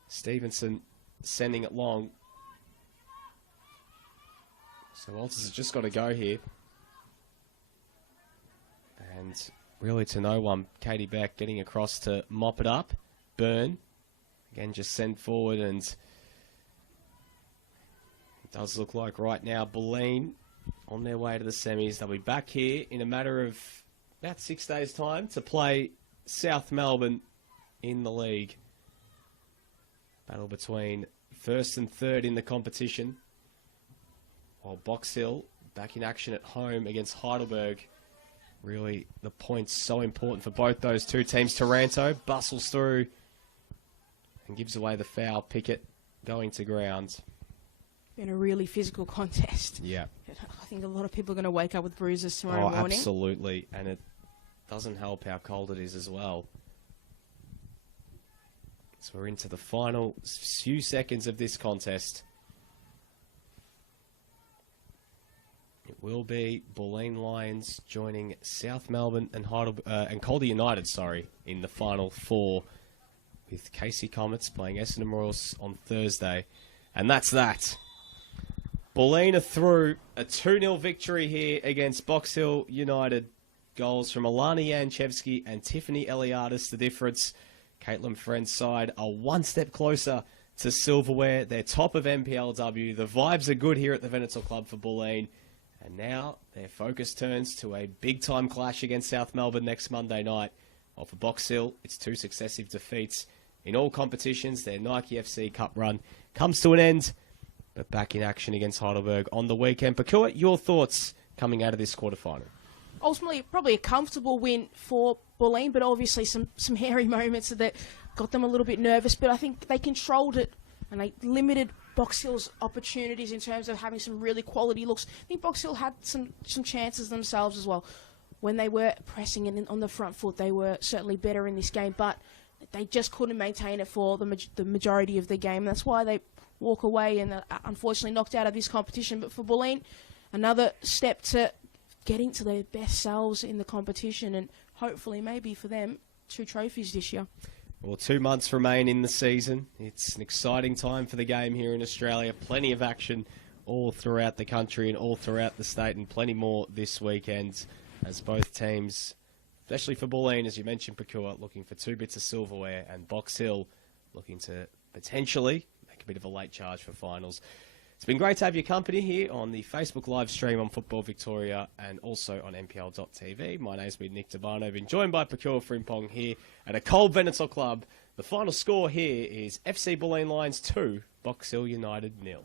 Stevenson sending it long. So Walters has just got to go here. And really to no one. Katie Beck getting across to mop it up. Byrne. Again, just send forward, and it does look like right now Bulleen on their way to the semis. They'll be back here in a matter of about 6 days' time to play South Melbourne in the league. Battle between first and third in the competition. While Box Hill back in action at home against Heidelberg. Really, the points so important for both those two teams. Taranto bustles through and gives away the foul. Pickett going to ground. In a really physical contest. Yeah. I think a lot of people are going to wake up with bruises tomorrow morning. Absolutely. And it doesn't help how cold it is as well. So we're into the final few seconds of this contest. It will be Bulleen Lions joining South Melbourne and Calder United, in the final four, with Casey Comets playing Essendon Royals on Thursday. And that's that. Bulleen are through a 2-0 victory here against Box Hill United. Goals from Alana Yanchevsky and Tiffany Eliadis, the difference. Caitlin Friend's side are one step closer to silverware. They're top of NPLW. The vibes are good here at the Veneto Club for Bulleen. And now their focus turns to a big-time clash against South Melbourne next Monday night. While for Box Hill, it's 2 successive defeats in all competitions. Their Nike FC Cup run comes to an end, but back in action against Heidelberg on the weekend. Pakua, your thoughts coming out of this quarterfinal? Ultimately, probably a comfortable win for Bulleen, but obviously some hairy moments that got them a little bit nervous. But I think they controlled it and they limited Box Hill's opportunities in terms of having some really quality looks. I think Box Hill had some chances themselves as well. When they were pressing and on the front foot, they were certainly better in this game, but they just couldn't maintain it for the majority of the game. That's why they walk away and unfortunately knocked out of this competition. But for Bulleen, another step to getting to their best selves in the competition, and hopefully maybe for them 2 trophies this year. Well, 2 months remain in the season. It's an exciting time for the game here in Australia. Plenty of action all throughout the country and all throughout the state, and plenty more this weekend as both teams, especially for Bulleen, as you mentioned, Pakua, looking for 2 bits of silverware, and Box Hill looking to potentially make a bit of a late charge for finals. It's been great to have your company here on the Facebook live stream on Football Victoria and also on NPL.tv. My name's been Nick Tabano. Been joined by Pakua Frimpong here at a cold Veneto Club. The final score here is FC Bulleen Lions 2, Box Hill United 0.